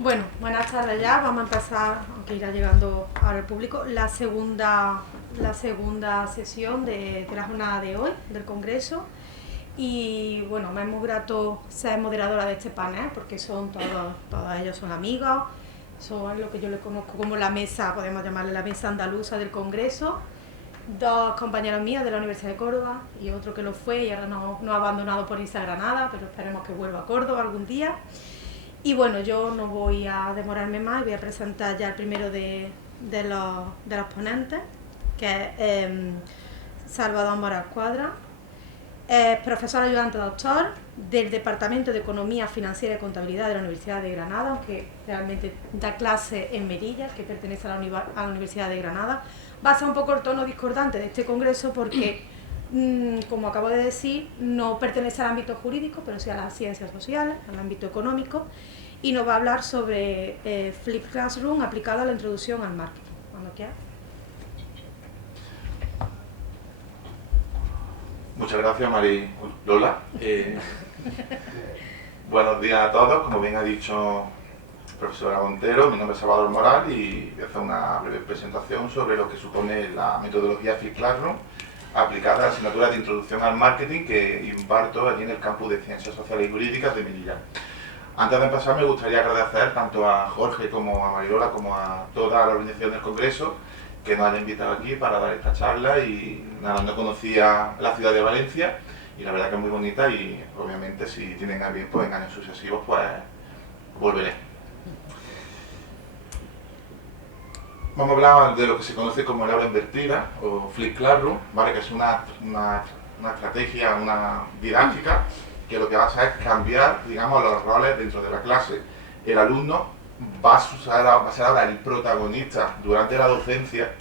Bueno, buenas tardes ya. Vamos a empezar, aunque irá llegando ahora el público, la segunda sesión de la jornada de hoy del Congreso. Y bueno, me es muy grato ser moderadora de este panel porque todos ellos son amigos, son lo que yo le conozco como la mesa, podemos llamarle la mesa andaluza del Congreso. Dos compañeros míos de la Universidad de Córdoba y otro que lo fue y ahora no ha abandonado por irse a Granada, pero esperemos que vuelva a Córdoba algún día. Y bueno, yo no voy a demorarme más, voy a presentar ya el primero de los ponentes, que es Salvador Moral Cuadra. Es profesor ayudante doctor del Departamento de Economía Financiera y Contabilidad de la Universidad de Granada, aunque realmente da clase en Melilla, que pertenece a la Universidad de Granada. Va a ser un poco el tono discordante de este congreso porque, como acabo de decir, no pertenece al ámbito jurídico, pero sí a las ciencias sociales, al ámbito económico, y nos va a hablar sobre Flipped Classroom aplicado a la introducción al marketing. Cuando quiera. Muchas gracias, Lola. Buenos días a todos. Como bien ha dicho la profesora Montero, mi nombre es Salvador Moral y voy a hacer una breve presentación sobre lo que supone la metodología Flipped Classroom aplicada a la asignatura de introducción al marketing que imparto allí en el campus de Ciencias Sociales y Jurídicas de Melilla. Antes de empezar, me gustaría agradecer tanto a Jorge como a Marilola como a toda la organización del Congreso que nos haya invitado aquí para dar esta charla. Y nada, no conocía la ciudad de Valencia y la verdad que es muy bonita y obviamente si tienen a bien pues en años sucesivos pues volveré. Vamos a hablar de lo que se conoce como el aula invertida o Flipped Classroom, ¿vale? Que es una estrategia, una didáctica que lo que va a hacer es cambiar, digamos, los roles dentro de la clase. El alumno va a ser ahora el protagonista durante la docencia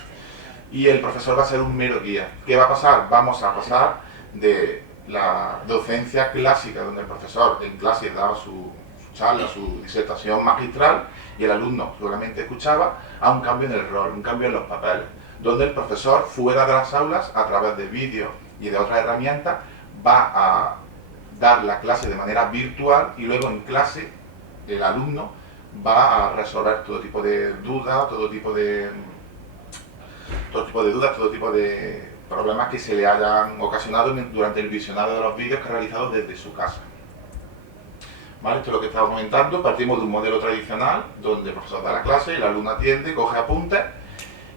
y el profesor va a ser un mero guía. ¿Qué va a pasar? Vamos a pasar de la docencia clásica, donde el profesor en clase daba su charla, su disertación magistral y el alumno solamente escuchaba, a un cambio en el rol, un cambio en los papeles, donde el profesor fuera de las aulas, a través de vídeos y de otras herramientas, va a dar la clase de manera virtual y luego en clase el alumno va a resolver todo tipo de dudas, todo tipo de problemas que se le hayan ocasionado durante el visionado de los vídeos que ha realizado desde su casa. ¿Vale? Esto es lo que estaba comentando. Partimos de un modelo tradicional donde el profesor da la clase, el alumno atiende, coge apuntes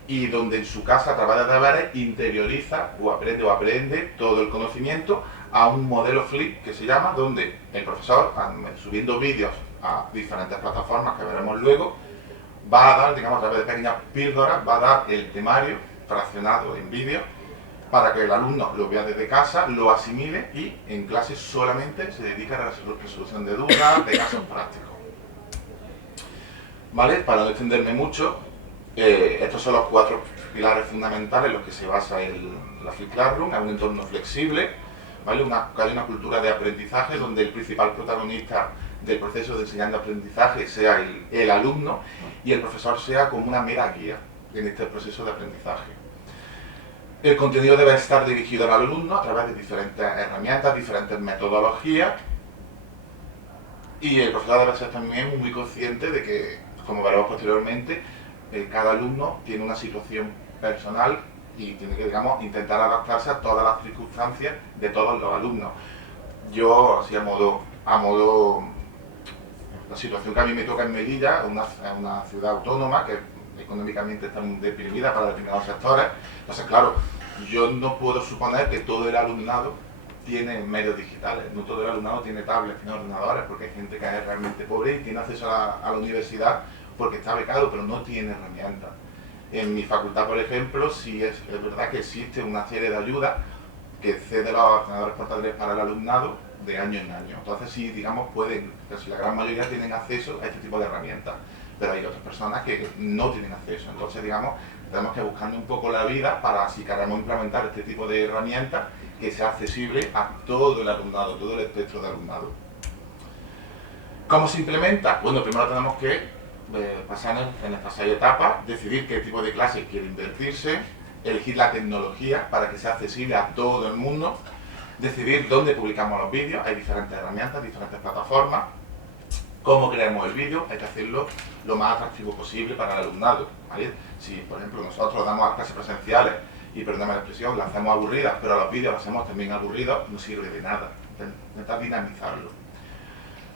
y donde en su casa a través de deberes interioriza o aprende todo el conocimiento, a un modelo flip que se llama, donde el profesor, subiendo vídeos a diferentes plataformas que veremos luego, va a dar, digamos, a través de pequeñas píldoras, va a dar el temario fraccionado en vídeo para que el alumno lo vea desde casa, lo asimile y en clase solamente se dedica a la resolución de dudas, de casos prácticos. ¿Vale? Para no extenderme mucho, estos son los 4 pilares fundamentales en los que se basa la Flipped Classroom. Es un entorno flexible, ¿vale? Hay una cultura de aprendizaje donde el principal protagonista del proceso de enseñanza-aprendizaje sea el alumno y el profesor sea como una mera guía en este proceso de aprendizaje. El contenido debe estar dirigido al alumno a través de diferentes herramientas, diferentes metodologías, y el profesor debe ser también muy consciente de que, como veremos posteriormente, cada alumno tiene una situación personal y tiene que, digamos, intentar adaptarse a todas las circunstancias de todos los alumnos. Yo, así a modo la situación que a mí me toca en Melilla, una ciudad autónoma que económicamente está muy deprimida para determinados sectores. Entonces, claro, yo no puedo suponer que todo el alumnado tiene medios digitales, no todo el alumnado tiene tablets, tiene ordenadores, porque hay gente que es realmente pobre y tiene acceso a la universidad porque está becado, pero no tiene herramientas. En mi facultad, por ejemplo, sí es verdad que existe una serie de ayudas que cede los ordenadores portátiles para el alumnado de año en año. Entonces sí, digamos, casi la gran mayoría tienen acceso a este tipo de herramientas, pero hay otras personas que no tienen acceso. Entonces, digamos, tenemos que buscar un poco la vida para, si queremos implementar este tipo de herramientas, que sea accesible a todo el alumnado, todo el espectro de alumnado. ¿Cómo se implementa? Bueno, primero tenemos que pasar en estas 6 etapas, decidir qué tipo de clase quiere invertirse, elegir la tecnología para que sea accesible a todo el mundo, decidir dónde publicamos los vídeos, hay diferentes herramientas, diferentes plataformas, cómo creamos el vídeo, hay que hacerlo lo más atractivo posible para el alumnado, ¿vale? Si, por ejemplo, nosotros damos clases presenciales y, perdóname la expresión, las hacemos aburridas, pero los vídeos los hacemos también aburridos, no sirve de nada. Intentar dinamizarlo.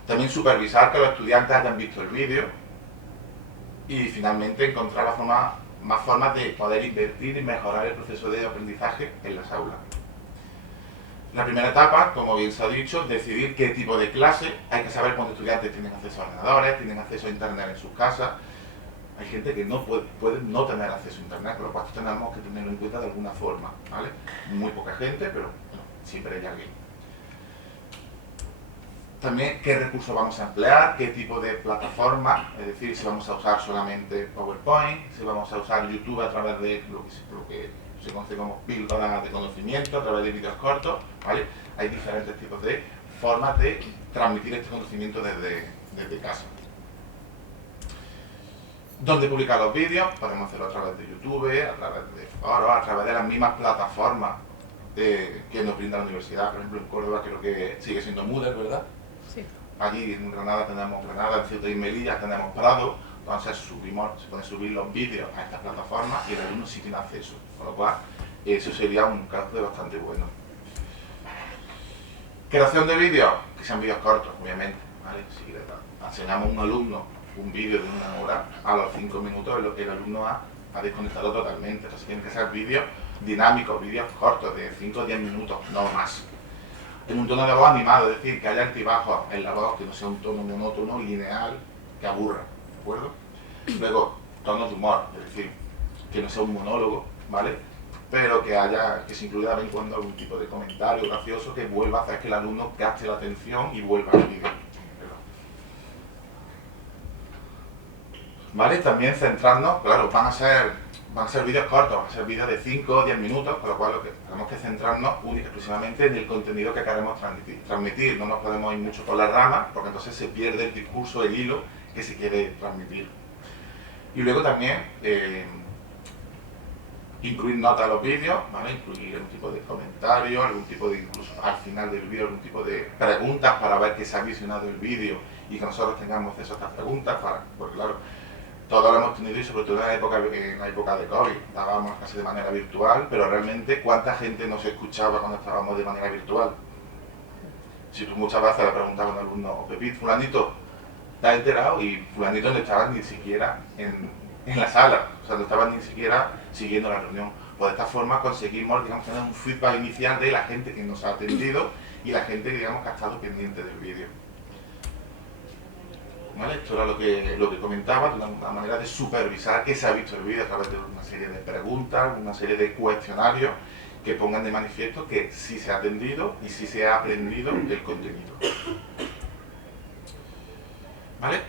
También supervisar que los estudiantes hayan visto el vídeo y, finalmente, encontrar más formas de poder invertir y mejorar el proceso de aprendizaje en las aulas. La primera etapa, como bien se ha dicho, es decidir qué tipo de clase. Hay que saber cuántos estudiantes tienen acceso a ordenadores, tienen acceso a internet en sus casas. Hay gente que no puede no tener acceso a internet, con lo cual tenemos que tenerlo en cuenta de alguna forma, ¿vale? Muy poca gente, pero bueno, siempre hay alguien. También qué recursos vamos a emplear, qué tipo de plataforma, es decir, si vamos a usar solamente PowerPoint, si vamos a usar YouTube a través de lo que se conoce como píldoras de conocimiento, a través de vídeos cortos, ¿vale? Hay diferentes tipos de formas de transmitir este conocimiento desde casa. ¿Dónde publicar los vídeos? Podemos hacerlo a través de YouTube, a través de foros, a través de las mismas plataformas que nos brinda la universidad. Por ejemplo, en Córdoba creo que sigue siendo Moodle, ¿verdad? Sí. Allí en Granada tenemos Granada, en Ceuta y Melilla tenemos Prado, entonces se pueden subir los vídeos a estas plataformas y el alumno sí tiene acceso, con lo cual eso sería un cauce bastante bueno. Creación de vídeos, que sean vídeos cortos, obviamente, ¿vale? Si le enseñamos a un alumno un vídeo de 1 hora, a los 5 minutos el alumno ha desconectado totalmente, entonces tienen que ser vídeos dinámicos, vídeos cortos, de 5 o 10 minutos, no más. En un tono de voz animado, es decir, que haya altibajos en la voz, que no sea un tono monótono, lineal, que aburra, ¿de acuerdo? Luego, tonos de humor, es decir, que no sea un monólogo, ¿vale? Pero que se incluya de vez en cuando algún tipo de comentario gracioso que vuelva a hacer que el alumno capte la atención y vuelva al vídeo. ¿Vale? También centrarnos, claro, van a ser vídeos cortos, van a ser vídeos de 5 o 10 minutos, con lo cual tenemos que centrarnos única y exclusivamente en el contenido que queremos transmitir. No nos podemos ir mucho por las ramas, porque entonces se pierde el discurso, el hilo que se quiere transmitir. Y luego también incluir notas a los vídeos, ¿vale? Incluir algún tipo de comentario, algún tipo de, incluso al final del vídeo, algún tipo de preguntas para ver que se ha visionado el vídeo y que nosotros tengamos acceso a estas preguntas, porque claro, todos lo hemos tenido y sobre todo en la época de COVID, dábamos casi de manera virtual, pero realmente ¿cuánta gente nos escuchaba cuando estábamos de manera virtual? Si tú muchas veces le preguntabas a un alumno, Pepito, fulanito, ¿te has enterado? Y fulanito no estaba ni siquiera en la sala, o sea, no estaba ni siquiera siguiendo la reunión. Pues de esta forma conseguimos, digamos, tener un feedback inicial de la gente que nos ha atendido y la gente que, digamos, que ha estado pendiente del vídeo. ¿Vale? Esto era lo que comentaba, una manera de supervisar que se ha visto el vídeo a través de una serie de preguntas, una serie de cuestionarios que pongan de manifiesto que sí se ha atendido y sí se ha aprendido el contenido. ¿Vale?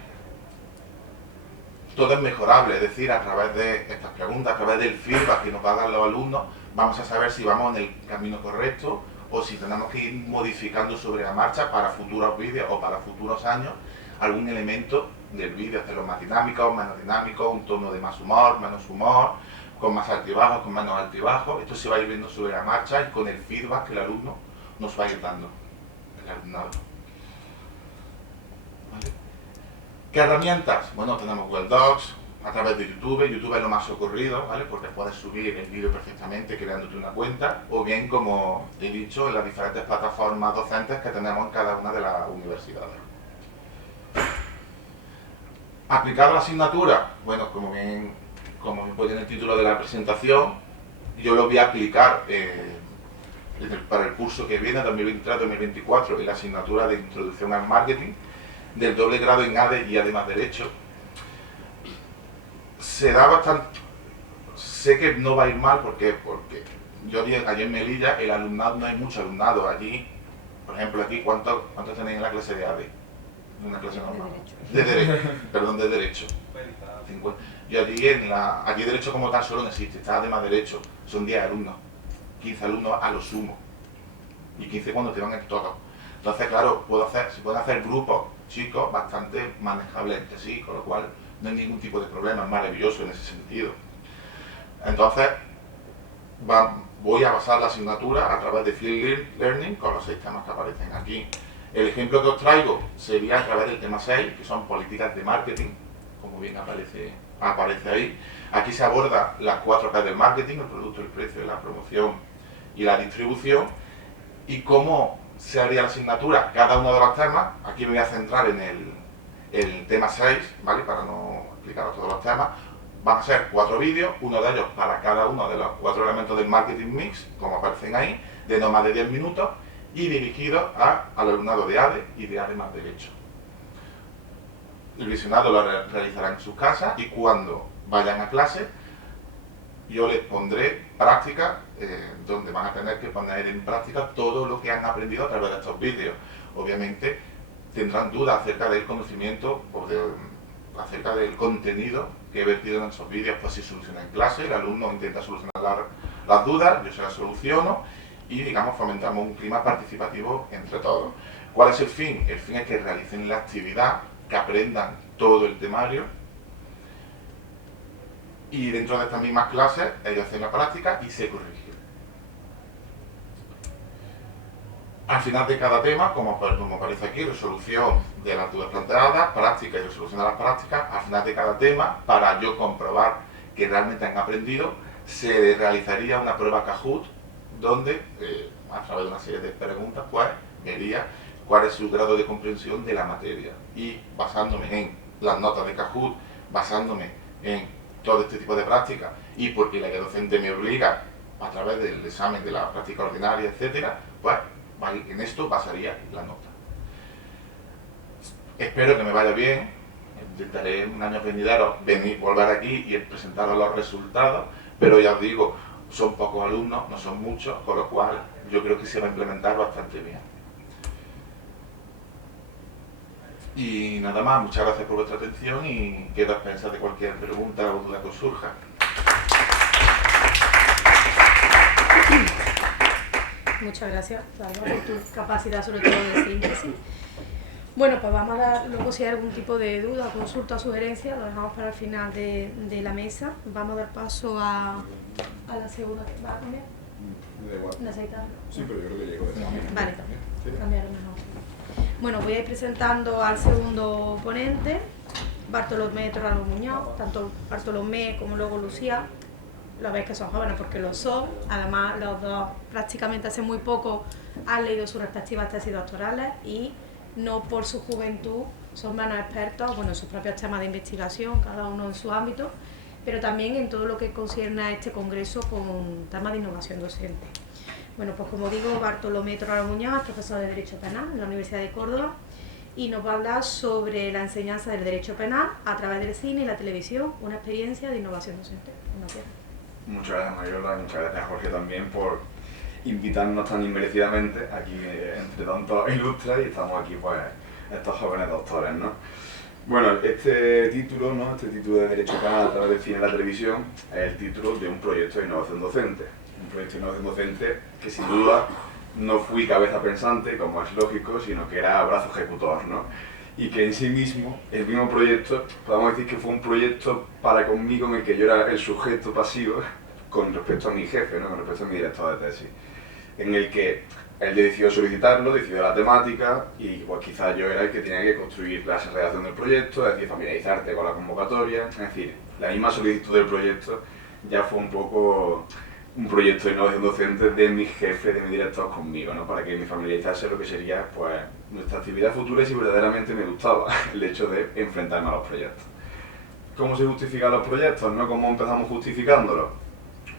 Todo es mejorable, es decir, a través de estas preguntas, a través del feedback que nos va a dar los alumnos, vamos a saber si vamos en el camino correcto o si tenemos que ir modificando sobre la marcha para futuros vídeos o para futuros años algún elemento del vídeo, hacerlo más dinámico, menos dinámico, un tono de más humor, menos humor, con más altibajos, con menos altibajos. Esto se va a ir viendo sobre la marcha y con el feedback que el alumno nos va a ir dando, el alumnado. ¿Vale? ¿Qué herramientas? Bueno, tenemos Google Docs, a través de YouTube. YouTube es lo más socorrido, ¿vale? Porque puedes subir el vídeo perfectamente creándote una cuenta, o bien, como he dicho, en las diferentes plataformas docentes que tenemos en cada una de las universidades. ¿Aplicado a la asignatura? Bueno, como bien pone en el título de la presentación, yo lo voy a aplicar para el curso que viene, 2023-2024, en la asignatura de Introducción al Marketing, del doble grado en ADE y además Derecho. Se da bastante... Sé que no va a ir mal, porque yo allí en Melilla, el alumnado, no hay mucho alumnado. Allí, por ejemplo, aquí, ¿cuántos tenéis en la clase de ADE? Una clase normal. De Derecho. Perdón, de Derecho. 50. Y allí Derecho como tal solo no existe, está además Derecho. Son 10 alumnos, 15 alumnos a lo sumo. Y 15 cuando te van en todo. Entonces, claro, se pueden hacer grupos chicos bastante manejables entre sí, con lo cual no hay ningún tipo de problema, es maravilloso en ese sentido. Entonces, voy a basar la asignatura a través de Field Learning con los 6 temas que aparecen aquí. El ejemplo que os traigo sería a través del tema 6, que son políticas de marketing, como bien aparece ahí. Aquí se aborda las 4 P del marketing: el producto, el precio, la promoción y la distribución, y cómo se haría la asignatura cada uno de los temas. Aquí me voy a centrar en el tema 6, ¿vale? Para no explicar todos los temas. Van a ser 4 vídeos, uno de ellos para cada uno de los 4 elementos del marketing mix, como aparecen ahí, de no más de 10 minutos, y dirigidos al alumnado de ADE y de ADE más Derecho. El visionado lo realizarán en sus casas, y cuando vayan a clase yo les pondré prácticas donde van a tener que poner en práctica todo lo que han aprendido a través de estos vídeos. Obviamente tendrán dudas acerca del conocimiento o acerca del contenido que he vertido en esos vídeos. Pues si soluciona en clase, el alumno intenta solucionar las dudas, yo se las soluciono, y digamos fomentamos un clima participativo entre todos. ¿Cuál es el fin? El fin es que realicen la actividad, que aprendan todo el temario, y dentro de estas mismas clases ellos hacen la práctica y se corrigen. Al final de cada tema, como aparece aquí, resolución de las dudas planteadas, práctica y resolución de las prácticas. Al final de cada tema, para yo comprobar que realmente han aprendido, se realizaría una prueba Kahoot, donde a través de una serie de preguntas pues vería cuál es su grado de comprensión de la materia, y basándome en las notas de Kahoot, basándome en todo este tipo de prácticas, y porque la guía docente me obliga a través del examen de la práctica ordinaria, etcétera, pues en esto basaría la nota. Espero que me vaya bien. Intentaré un año venidero volver aquí y presentaros los resultados, pero ya os digo, son pocos alumnos, no son muchos, con lo cual yo creo que se va a implementar bastante bien. Y nada más, muchas gracias por vuestra atención, y quedo a expensas de cualquier pregunta o duda que os surja. Muchas gracias, Salva, por tu capacidad, sobre todo de síntesis. Bueno, pues vamos a dar, luego si hay algún tipo de duda, consulta o sugerencia, lo dejamos para el final de la mesa. Vamos a dar paso a la segunda. ¿Va a cambiar? Me da igual. ¿Necesitas? Sí, pero yo creo que llego de también. Vale, ¿Sí? cambiarlo mejor. Bueno, voy a ir presentando al segundo ponente, Bartolomé Torralbo Muñoz. Tanto Bartolomé como luego Lucía, lo veis que son jóvenes porque lo son. Además, los dos prácticamente hace muy poco han leído sus respectivas tesis doctorales, y no por su juventud son menos expertos, bueno, en sus propios temas de investigación, cada uno en su ámbito, pero también en todo lo que concierne a este congreso con temas de innovación docente. Bueno, pues como digo, Bartolomé Torralbo Muñoz es profesor de Derecho Penal en la Universidad de Córdoba, y nos va a hablar sobre la enseñanza del derecho penal a través del cine y la televisión, una experiencia de innovación docente. Muchas gracias, Mariola, y muchas gracias, Jorge, también por invitarnos tan inmerecidamente aquí entre tantos ilustres, y estamos aquí pues estos jóvenes doctores, ¿no? Bueno, este título, ¿no? Este título de Derecho Penal a través del cine y la televisión es el título de un proyecto de innovación docente. Un proyecto de innovación docente que sin duda no fui cabeza pensante, como es lógico, sino que era brazo ejecutor, ¿no? Y que en sí mismo, el mismo proyecto, podemos decir que fue un proyecto para conmigo en el que yo era el sujeto pasivo con respecto a mi jefe, ¿no? Con respecto a mi director de tesis, en el que él decidió solicitarlo, decidió la temática, y pues quizás yo era el que tenía que construir la redacción del proyecto, es decir, familiarizarte con la convocatoria, es decir, la misma solicitud del proyecto ya fue un poco un proyecto de innovación docente de mi jefe, de mi director conmigo, ¿no? Para que me familiarizase lo que sería pues nuestra actividad futura, y si verdaderamente me gustaba el hecho de enfrentarme a los proyectos. ¿Cómo se justifican los proyectos, no? ¿Cómo empezamos justificándolos?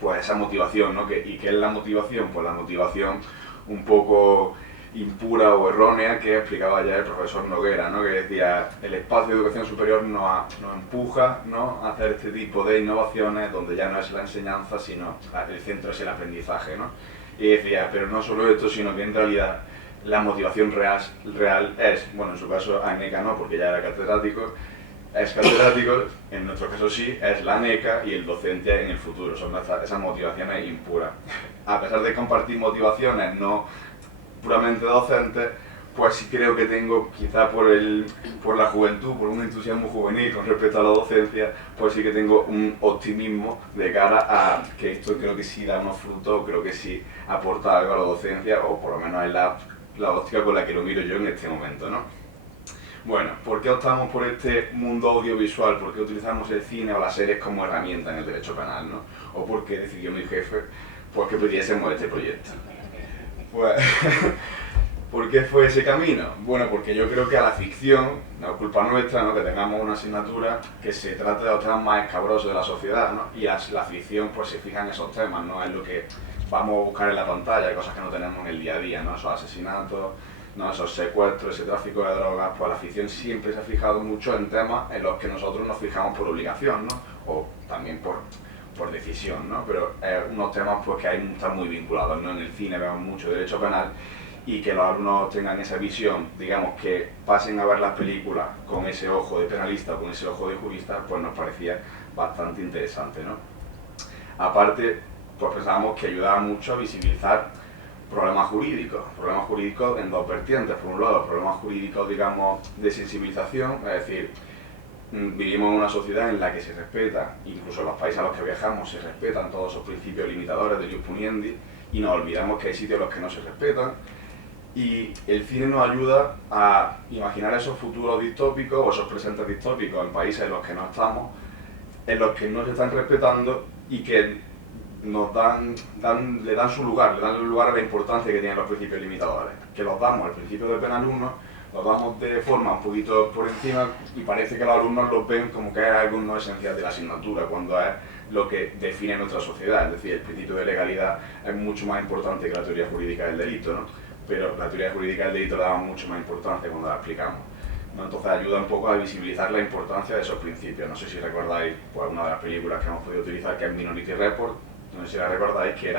Pues esa motivación, ¿no? ¿Y qué es la motivación? Pues la motivación un poco impura o errónea que explicaba ya el profesor Noguera, ¿no? Que decía, el espacio de educación superior nos empuja, ¿no? A hacer este tipo de innovaciones donde ya no es la enseñanza, sino el centro es el aprendizaje, ¿no? Y decía, pero no solo esto, sino que en realidad la motivación real es, bueno, en su caso ANECA no, porque ya era catedrático, es catedrático, en nuestro caso sí, es la ANECA y el docente en el futuro, son esas motivaciones impuras. A pesar de compartir motivaciones no puramente docentes, pues sí creo que tengo, quizá por la juventud, por un entusiasmo juvenil con respecto a la docencia, pues sí que tengo un optimismo de cara a que esto creo que sí da unos frutos, creo que sí aporta algo a la docencia, o por lo menos es la óptica con la que lo miro yo en este momento, ¿no? Bueno, ¿por qué optamos por este mundo audiovisual? ¿Por qué utilizamos el cine o las series como herramienta en el derecho penal, ¿no? ¿O por qué decidió mi jefe pues, que pidiésemos este proyecto? Pues, ¿por qué fue ese camino? Bueno, porque yo creo que a la ficción, no es culpa nuestra, ¿no? Que tengamos una asignatura que se trate de los temas más escabrosos de la sociedad, ¿no? Y la ficción pues se fija en esos temas, ¿no? Es lo que vamos a buscar en la pantalla, cosas que no tenemos en el día a día, ¿no? Esos asesinatos, ¿no? Esos secuestros, ese tráfico de drogas, pues la ficción siempre se ha fijado mucho en temas en los que nosotros nos fijamos por obligación, ¿no? O también por decisión, ¿no? Pero unos temas pues que ahí están muy vinculados, ¿no? En el cine vemos mucho derecho penal y que los alumnos tengan esa visión, digamos, que pasen a ver las películas con ese ojo de penalista o con ese ojo de jurista, pues nos parecía bastante interesante, ¿no? Aparte, pues pensábamos que ayudaba mucho a visibilizar problemas jurídicos en dos vertientes. Por un lado, problemas jurídicos, digamos, de sensibilización, es decir, vivimos en una sociedad en la que se respeta, incluso en los países a los que viajamos, se respetan todos esos principios limitadores de Ius Puniendi y nos olvidamos que hay sitios en los que no se respetan. Y el cine nos ayuda a imaginar esos futuros distópicos o esos presentes distópicos en países en los que no estamos, en los que no se están respetando y que nos le dan su lugar, le dan el lugar a la importancia que tienen los principios limitadores, que los damos al principio de penal 1, los damos de forma un poquito por encima y parece que los alumnos los ven como que es algo no esencial de la asignatura, cuando es lo que define nuestra sociedad, es decir, el principio de legalidad es mucho más importante que la teoría jurídica del delito, ¿no? Pero la teoría jurídica del delito le damos mucho más importancia cuando la aplicamos, ¿no? Entonces ayuda un poco a visibilizar la importancia de esos principios. No sé si recordáis pues, una de las películas que hemos podido utilizar, que es Minority Report, no sé si la recordáis, que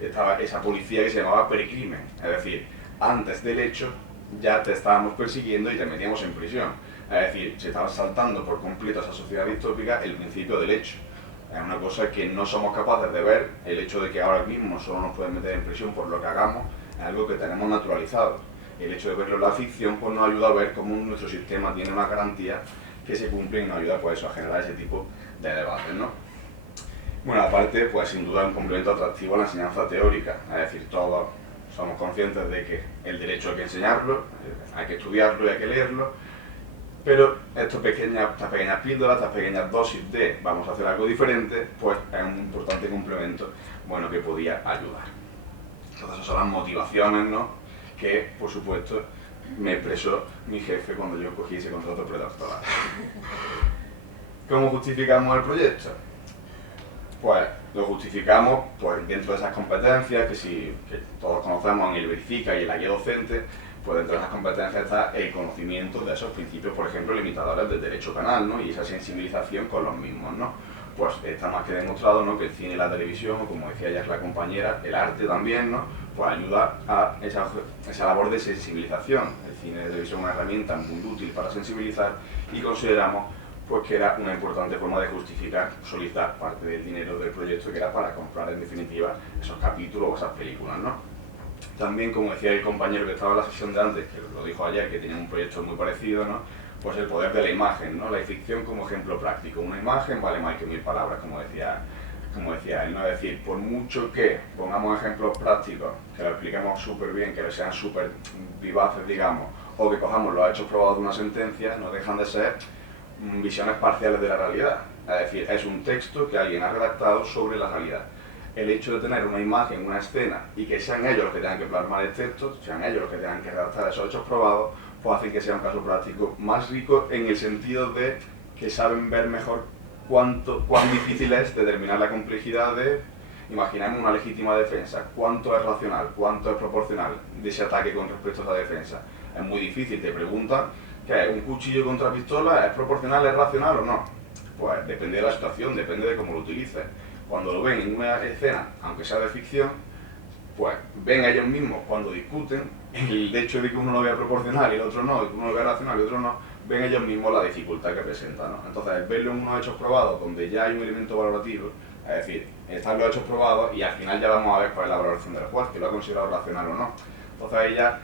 estaba esa policía que se llamaba precrimen, es decir, antes del hecho ya te estábamos persiguiendo y te metíamos en prisión, es decir, se estaba saltando por completo a esa sociedad distópica el principio del hecho. Es una cosa que no somos capaces de ver, el hecho de que ahora mismo solo nos pueden meter en prisión por lo que hagamos, es algo que tenemos naturalizado. El hecho de verlo en la ficción pues, nos ayuda a ver cómo nuestro sistema tiene una garantía que se cumple y nos ayuda pues, a generar ese tipo de debates, ¿no? Bueno, aparte, pues sin duda es un complemento atractivo a la enseñanza teórica, es decir, todos somos conscientes de que el derecho hay que enseñarlo, hay que estudiarlo y hay que leerlo, pero estas pequeñas píldoras, estas pequeñas dosis de vamos a hacer algo diferente, pues es un importante complemento, bueno, que podía ayudar. Entonces esas son las motivaciones, ¿no? Que, por supuesto, me expresó mi jefe cuando yo cogí ese contrato predoctoral. ¿Cómo justificamos el proyecto? Pues lo justificamos pues, dentro de esas competencias que todos conocemos en el Verifica y en la guía docente, pues dentro de esas competencias está el conocimiento de esos principios, por ejemplo, limitadores del derecho penal, ¿no? Y esa sensibilización con los mismos, ¿no? Pues está más que demostrado, ¿no? Que el cine y la televisión, o como decía ya la compañera, el arte también, ¿no? Pues ayuda a esa labor de sensibilización. El cine y la televisión es una herramienta muy útil para sensibilizar y consideramos pues que era una importante forma de justificar, solicitar parte del dinero del proyecto que era para comprar en definitiva esos capítulos o esas películas, ¿no? También, como decía el compañero que estaba en la sesión de antes, que lo dijo ayer, que tenía un proyecto muy parecido, ¿no? Pues el poder de la imagen, ¿no? La ficción como ejemplo práctico. Una imagen vale más que 1000 palabras, como decía él, ¿no? Es decir, por mucho que pongamos ejemplos prácticos, que lo expliquemos súper bien, que sean súper vivaces, digamos, o que cojamos los hechos probados de una sentencia, no dejan de ser visiones parciales de la realidad. Es decir, es un texto que alguien ha redactado sobre la realidad. El hecho de tener una imagen, una escena, y que sean ellos los que tengan que plasmar el texto, sean ellos los que tengan que redactar esos hechos probados, pues hace que sea un caso práctico más rico en el sentido de que saben ver mejor cuán difícil es determinar la complejidad de, imaginemos una legítima defensa, cuánto es racional, cuánto es proporcional de ese ataque con respecto a esa defensa. Es muy difícil, te preguntan, ¿qué es? ¿Un cuchillo contra pistola? ¿Es proporcional, es racional o no? Pues depende de la situación, depende de cómo lo utilices. Cuando lo ven en una escena, aunque sea de ficción, pues ven ellos mismos cuando discuten, el hecho de que uno lo vea proporcional y el otro no, y que uno lo vea racional y el otro no, ven ellos mismos la dificultad que presenta, ¿no? Entonces, verlo en unos hechos probados donde ya hay un elemento valorativo, es decir, están los hechos probados y al final ya vamos a ver cuál es la valoración del juez, que lo ha considerado racional o no. Entonces ahí ya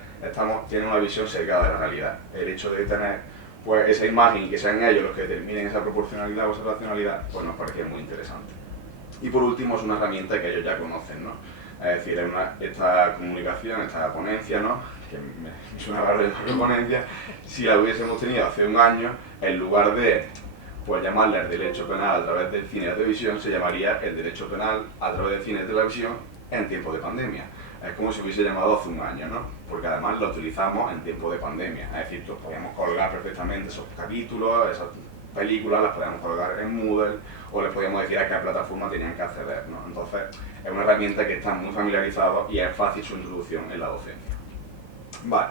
tienen una visión cercana de la realidad. El hecho de tener pues, esa imagen y que sean ellos los que determinen esa proporcionalidad o esa racionalidad, pues nos parecía muy interesante. Y por último es una herramienta que ellos ya conocen, ¿no? Es decir, esta comunicación, esta ponencia, ¿no? que me suena raro de ponencia, si la hubiésemos tenido hace un año, en lugar de pues llamarle el derecho penal a través del cine y la televisión, se llamaría el derecho penal a través del cine y televisión en tiempo de pandemia. Es como si hubiese llamado hace un año, ¿no? Porque además lo utilizamos en tiempo de pandemia. Es decir, podíamos colgar perfectamente esos capítulos, esas películas, las podíamos colgar en Moodle o les podíamos decir a qué plataforma tenían que acceder, ¿no? Entonces, es una herramienta que está muy familiarizada y es fácil su introducción en la docencia. Vale.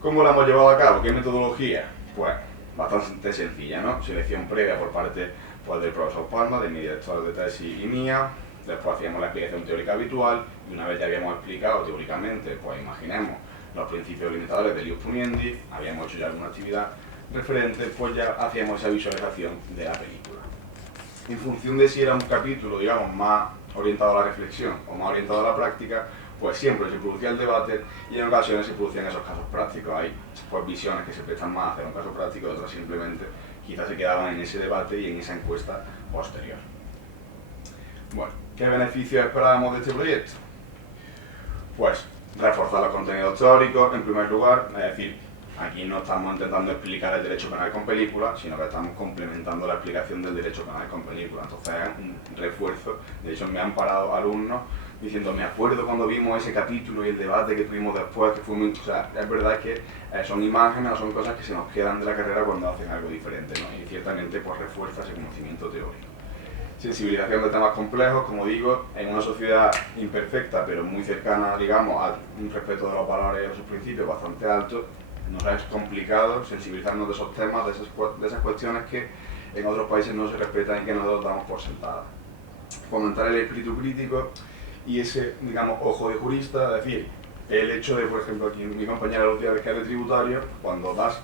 ¿Cómo la hemos llevado a cabo? ¿Qué metodología? Pues bastante sencilla, ¿no? Selección previa por parte pues, del profesor Palma, de mi director de tesis y mía. Después hacíamos la explicación teórica habitual y una vez ya habíamos explicado teóricamente, pues imaginemos, los principios limitadores de Lius-Puniendi, habíamos hecho ya alguna actividad referente, pues ya hacíamos esa visualización de la película. En función de si era un capítulo, digamos, más orientado a la reflexión o más orientado a la práctica, pues siempre se producía el debate y en ocasiones se producían esos casos prácticos. Hay pues visiones que se prestan más a hacer un caso práctico y otras simplemente quizás se quedaban en ese debate y en esa encuesta posterior. Bueno, ¿qué beneficios esperábamos de este proyecto? Pues reforzar los contenidos teóricos en primer lugar, es decir, aquí no estamos intentando explicar el derecho penal con película, sino que estamos complementando la explicación del derecho penal con película. Entonces es un refuerzo. De hecho, me han parado alumnos diciendo, me acuerdo cuando vimos ese capítulo y el debate que tuvimos después, que fue muy... O sea, es verdad que son imágenes o son cosas que se nos quedan de la carrera cuando hacen algo diferente, ¿no? Y ciertamente pues refuerza ese conocimiento teórico. Sensibilización de temas complejos, como digo, en una sociedad imperfecta, pero muy cercana, digamos, a un respeto de los valores y de sus principios bastante alto, nos es complicado sensibilizarnos de esos temas, de esas cuestiones que en otros países no se respetan y que nosotros damos por sentadas. Fomentar el espíritu crítico y ese, digamos, ojo de jurista, es decir, el hecho de, por ejemplo, aquí mi compañera Lucía, que es de tributario, cuando das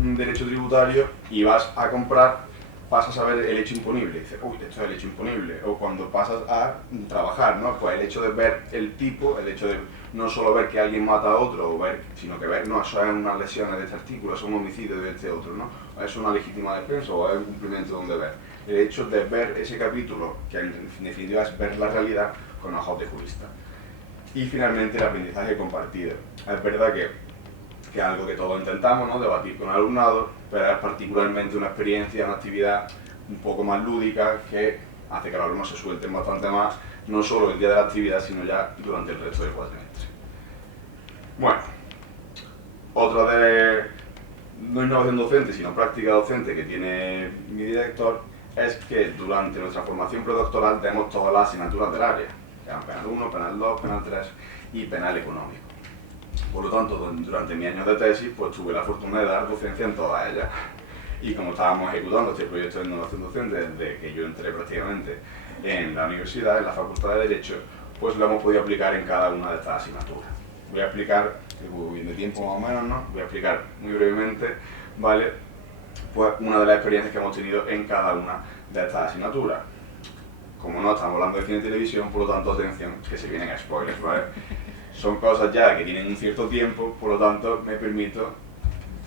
un derecho tributario y vas a comprar, pasas a ver el hecho imponible, y dices, uy, esto es el hecho imponible, o cuando pasas a trabajar, ¿no? Pues el hecho de ver el tipo, el hecho de no solo ver que alguien mata a otro, o ver, sino que ver, no, eso es unas lesiones de este artículo, es un homicidio de este otro, ¿no? Es una legítima defensa o es un cumplimiento de un deber. El hecho de ver ese capítulo, que en definitiva es ver la realidad con ojos de jurista. Y finalmente el aprendizaje compartido. Es verdad que es algo que todos intentamos, ¿no? Debatir con el alumnado, pero es particularmente una experiencia, una actividad un poco más lúdica que hace que los alumnos se suelten bastante más, no solo el día de la actividad, sino ya durante el resto del cuatrimestre. Bueno, otra de, no innovación docente, sino práctica docente que tiene mi director, es que durante nuestra formación predoctoral tenemos todas las asignaturas del área, que eran penal 1, penal 2, penal 3 y penal económico. Por lo tanto, durante mi año de tesis, pues tuve la fortuna de dar docencia en todas ellas. Y como estábamos ejecutando este proyecto de innovación docente desde que yo entré prácticamente en la universidad, en la Facultad de Derecho, pues lo hemos podido aplicar en cada una de estas asignaturas. Voy a explicar, bien de tiempo más o menos, ¿no? Voy a explicar muy brevemente, ¿vale? Pues una de las experiencias que hemos tenido en cada una de estas asignaturas. Como no estamos hablando de cine y televisión, por lo tanto, atención, que se vienen spoilers, ¿vale? Son cosas ya que tienen un cierto tiempo, por lo tanto me permito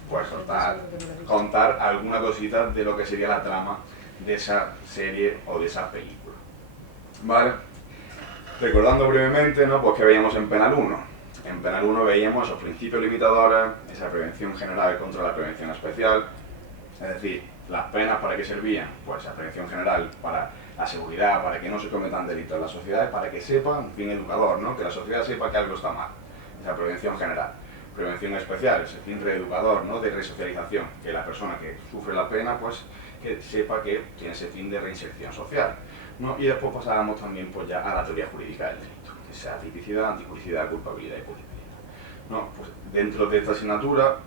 pues contar alguna cosita de lo que sería la trama de esa serie o de esa película. ¿Vale? Recordando brevemente, ¿no? Pues que veíamos en Penal 1. En Penal 1 veíamos esos principios limitadores, esa prevención general contra la prevención especial, es decir, las penas para qué servían, pues la prevención general para la seguridad, para que no se cometan delitos en la sociedad, para que sepa, un fin educador, ¿no? Que la sociedad sepa que algo está mal, esa prevención general. Prevención especial, ese fin reeducador, ¿no? De resocialización, que la persona que sufre la pena, pues que sepa que tiene ese fin de reinserción social, ¿no? Y después pasábamos también pues, ya a la teoría jurídica del delito, que sea tipicidad, antijuricidad, culpabilidad y punibilidad, ¿no? Pues dentro de esta asignatura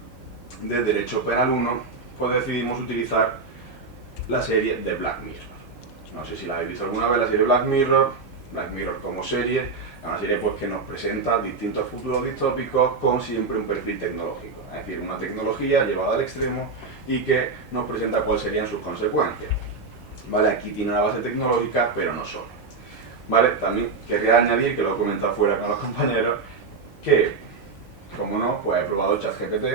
de Derecho Penal 1, pues decidimos utilizar la serie de Black Mirror. No sé si la habéis visto alguna vez, la serie Black Mirror como serie, es una serie pues, que nos presenta distintos futuros distópicos con siempre un perfil tecnológico, es decir, una tecnología llevada al extremo y que nos presenta cuáles serían sus consecuencias. ¿Vale? Aquí tiene una base tecnológica, pero no solo. ¿Vale? También querría añadir, que lo he comentado fuera con los compañeros, que, como no, pues he probado ChatGPT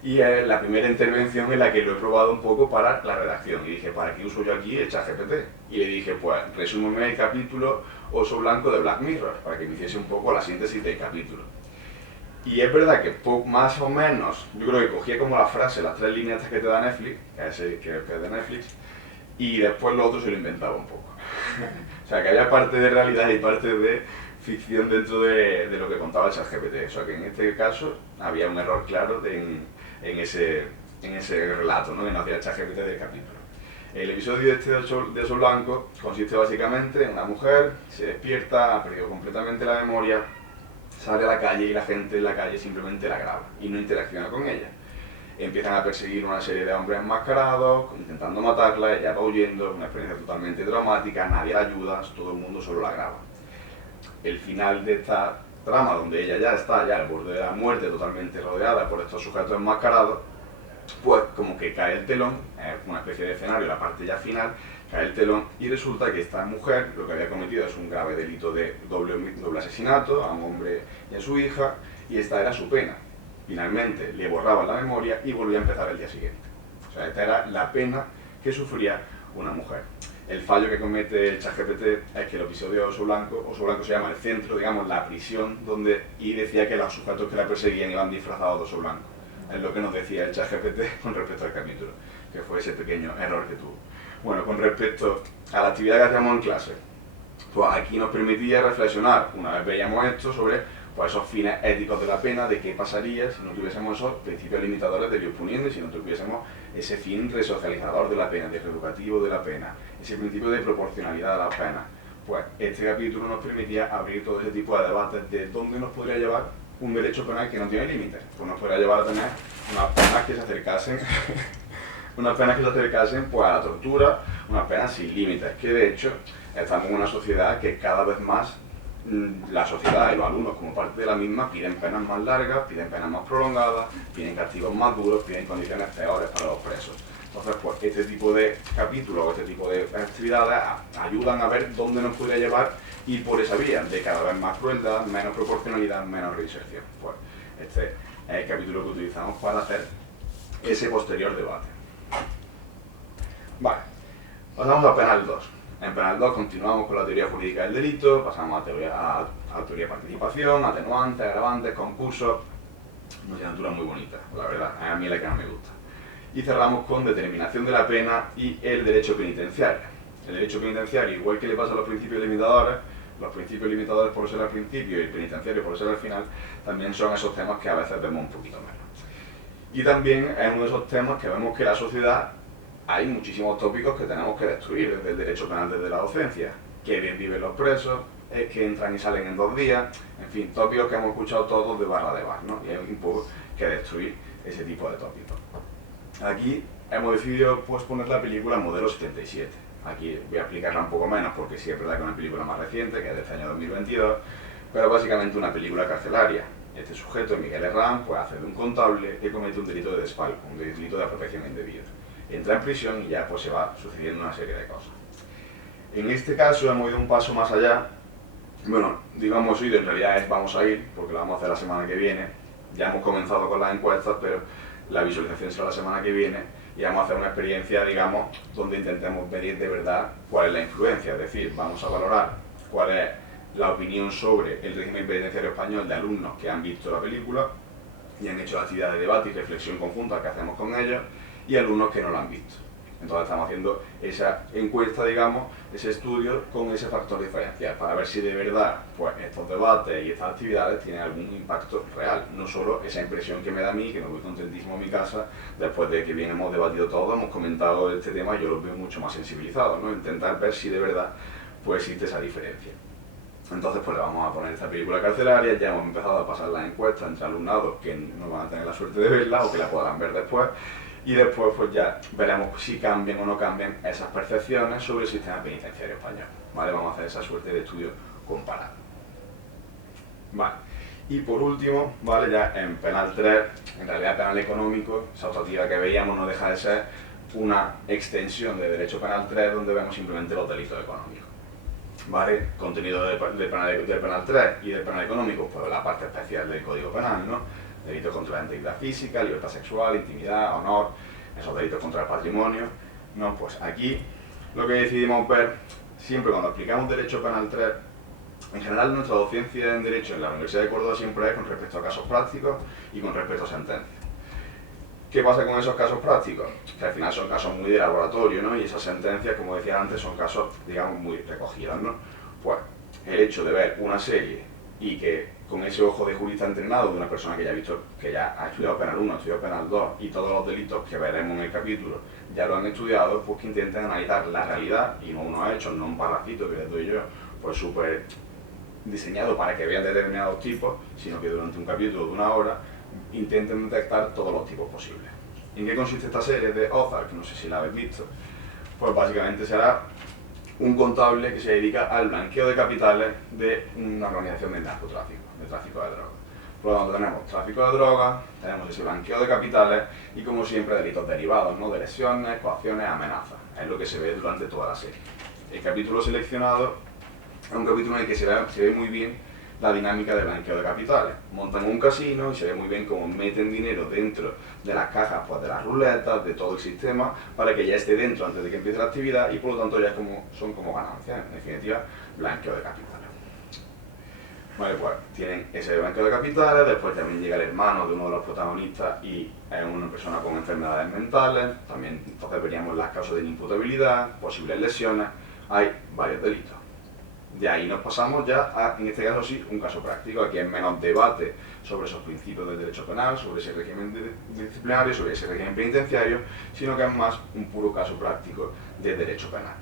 y es la primera intervención en la que lo he probado un poco para la redacción. Y dije, ¿para qué uso yo aquí el ChatGPT? Y le dije, pues resúmeme el capítulo Oso Blanco de Black Mirror, para que me hiciese un poco la síntesis del capítulo. Y es verdad que más o menos, yo creo que cogía como la frase, las 3 líneas que te da Netflix, que es de Netflix, y después lo otro se lo inventaba un poco. O sea, que había parte de realidad y parte de ficción dentro de lo que contaba el ChatGPT. O sea, que en este caso había un error claro en ese relato, ¿no? Que nos hacía el ChatGPT del capítulo. El episodio este de Oso Blanco consiste básicamente en una mujer, se despierta, ha perdido completamente la memoria, sale a la calle y la gente en la calle simplemente la graba y no interacciona con ella. Empiezan a perseguir una serie de hombres enmascarados, intentando matarla, ella va huyendo, una experiencia totalmente traumática, nadie la ayuda, todo el mundo solo la graba. El final de esta trama, donde ella ya está al borde de la muerte, totalmente rodeada por estos sujetos enmascarados, pues como que cae el telón, es una especie de escenario, la parte ya final, cae el telón y resulta que esta mujer lo que había cometido es un grave delito de doble asesinato a un hombre y a su hija, y esta era su pena. Finalmente le borraban la memoria y volvía a empezar el día siguiente. O sea, esta era la pena que sufría una mujer. El fallo que comete el ChatGPT es que el episodio de Oso Blanco se llama el centro, digamos, la prisión, y decía que los sujetos que la perseguían iban disfrazados de oso blanco. Es lo que nos decía el ChatGPT con respecto al capítulo, que fue ese pequeño error que tuvo. Bueno, con respecto a la actividad que hacíamos en clase, pues aquí nos permitía reflexionar, una vez veíamos esto, sobre pues, esos fines éticos de la pena, de qué pasaría si no tuviésemos esos principios limitadores de Dios puniendo y si no tuviésemos ese fin resocializador de la pena, de reeducativo de la pena, ese principio de proporcionalidad de la pena. Pues este capítulo nos permitía abrir todo ese tipo de debates de dónde nos podría llevar un derecho penal que no tiene límites. Pues nos podría llevar a tener unas penas que se acercasen pues, a la tortura, unas penas sin límites, que de hecho estamos en una sociedad que cada vez más la sociedad y los alumnos como parte de la misma piden penas más largas, piden penas más prolongadas, piden castigos más duros, piden condiciones peores para los presos. Entonces, pues este tipo de capítulos o este tipo de actividades ayudan a ver dónde nos podría llevar y por esa vía de cada vez más crueldad, menos proporcionalidad, menos reinserción. Pues este es el capítulo que utilizamos para hacer ese posterior debate. Vale, pasamos a Penal 2. En Penal 2 continuamos con la teoría jurídica del delito, pasamos a teoría de participación, atenuantes, agravantes, concursos, una asignatura muy bonita, la verdad, a mí es la que más me gusta. Y cerramos con determinación de la pena y el derecho penitenciario. El derecho penitenciario, igual que le pasa a los principios limitadores por ser al principio y el penitenciario por ser al final, también son esos temas que a veces vemos un poquito menos. Y también es uno de esos temas que vemos que la sociedad hay muchísimos tópicos que tenemos que destruir desde el derecho penal, desde la docencia. Que bien viven los presos, es que entran y salen en 2 días, en fin, tópicos que hemos escuchado todos de barra de bar, ¿no? Y hay un poco que destruir ese tipo de tópicos. Aquí hemos decidido pues, poner la película Modelo 77. Aquí voy a explicarla un poco menos porque sí es verdad que es una película más reciente, que es de este año 2022, pero básicamente una película carcelaria. Este sujeto, Miguel Herrán, pues hace de un contable que comete un delito de desfalco, un delito de apropiación indebida. Entra en prisión y ya pues se va sucediendo una serie de cosas. En este caso hemos ido un paso más allá. Bueno, digamos ido, en realidad vamos a ir, porque lo vamos a hacer la semana que viene. Ya hemos comenzado con las encuestas, pero la visualización será la semana que viene y vamos a hacer una experiencia, digamos, donde intentemos medir de verdad cuál es la influencia. Es decir, vamos a valorar cuál es la opinión sobre el régimen penitenciario español de alumnos que han visto la película y han hecho la actividad de debate y reflexión conjunta que hacemos con ellos, y alumnos que no lo han visto. Entonces estamos haciendo esa encuesta, digamos, ese estudio con ese factor diferencial para ver si de verdad pues, estos debates y estas actividades tienen algún impacto real, no solo esa impresión que me da a mí, que me voy contentísimo a mi casa después de que bien hemos debatido todo, hemos comentado este tema y yo los veo mucho más sensibilizados, ¿no? Intentar ver si de verdad pues, existe esa diferencia. Entonces pues le vamos a poner esta película carcelaria, ya hemos empezado a pasar las encuestas entre alumnados que no van a tener la suerte de verla o que la podrán ver después. Y después pues ya veremos si cambian o no cambian esas percepciones sobre el sistema penitenciario español. ¿Vale? Vamos a hacer esa suerte de estudio comparado. Vale. Y por último, ¿vale? Ya en Penal 3, en realidad Penal Económico, esa optativa que veíamos no deja de ser una extensión de Derecho Penal 3 donde vemos simplemente los delitos económicos. ¿Vale? Contenido del Penal 3 y del Penal Económico, pues la parte especial del Código Penal, ¿no? Delitos contra la integridad física, libertad sexual, intimidad, honor, esos delitos contra el patrimonio. No, pues aquí lo que decidimos ver, siempre cuando aplicamos Derecho Penal 3, En general, nuestra docencia en Derecho en la Universidad de Córdoba siempre es con respecto a casos prácticos y con respecto a sentencias. ¿Qué pasa con esos casos prácticos? Que al final son casos muy de laboratorio, ¿no? Y esas sentencias, como decía antes, son casos, digamos, muy recogidos, ¿no? Pues el hecho de ver una serie y que con ese ojo de jurista entrenado, de una persona que ya ha visto, que ya ha estudiado penal 1, ha estudiado penal 2 y todos los delitos que veremos en el capítulo ya lo han estudiado, pues que intenten analizar la realidad y no unos hechos, no un parrafito que les doy yo, pues súper diseñado para que vean determinados tipos, sino que durante un capítulo de 1 hora intenten detectar todos los tipos posibles. ¿En qué consiste esta serie de Ozark? No sé si la habéis visto. Pues básicamente será un contable que se dedica al blanqueo de capitales de una organización de narcotráfico, de tráfico de drogas. Por lo tanto tenemos tráfico de drogas, tenemos ese blanqueo de capitales y como siempre delitos derivados, ¿no? De lesiones, coacciones, amenazas. Es lo que se ve durante toda la serie. El capítulo seleccionado es un capítulo en el que se ve muy bien la dinámica de blanqueo de capitales. Montan un casino y se ve muy bien cómo meten dinero dentro de las cajas, pues, de las ruletas, de todo el sistema, para que ya esté dentro antes de que empiece la actividad y por lo tanto ya son como ganancias, en definitiva, blanqueo de capitales. Vale, pues tienen ese blanqueo de capitales, después también llega el hermano de uno de los protagonistas y es una persona con enfermedades mentales, también entonces veríamos las causas de inimputabilidad, posibles lesiones, hay varios delitos. De ahí nos pasamos ya a, en este caso sí, un caso práctico. Aquí hay menos debate sobre esos principios del derecho penal, sobre ese régimen disciplinario, sobre ese régimen penitenciario, sino que es más un puro caso práctico de derecho penal.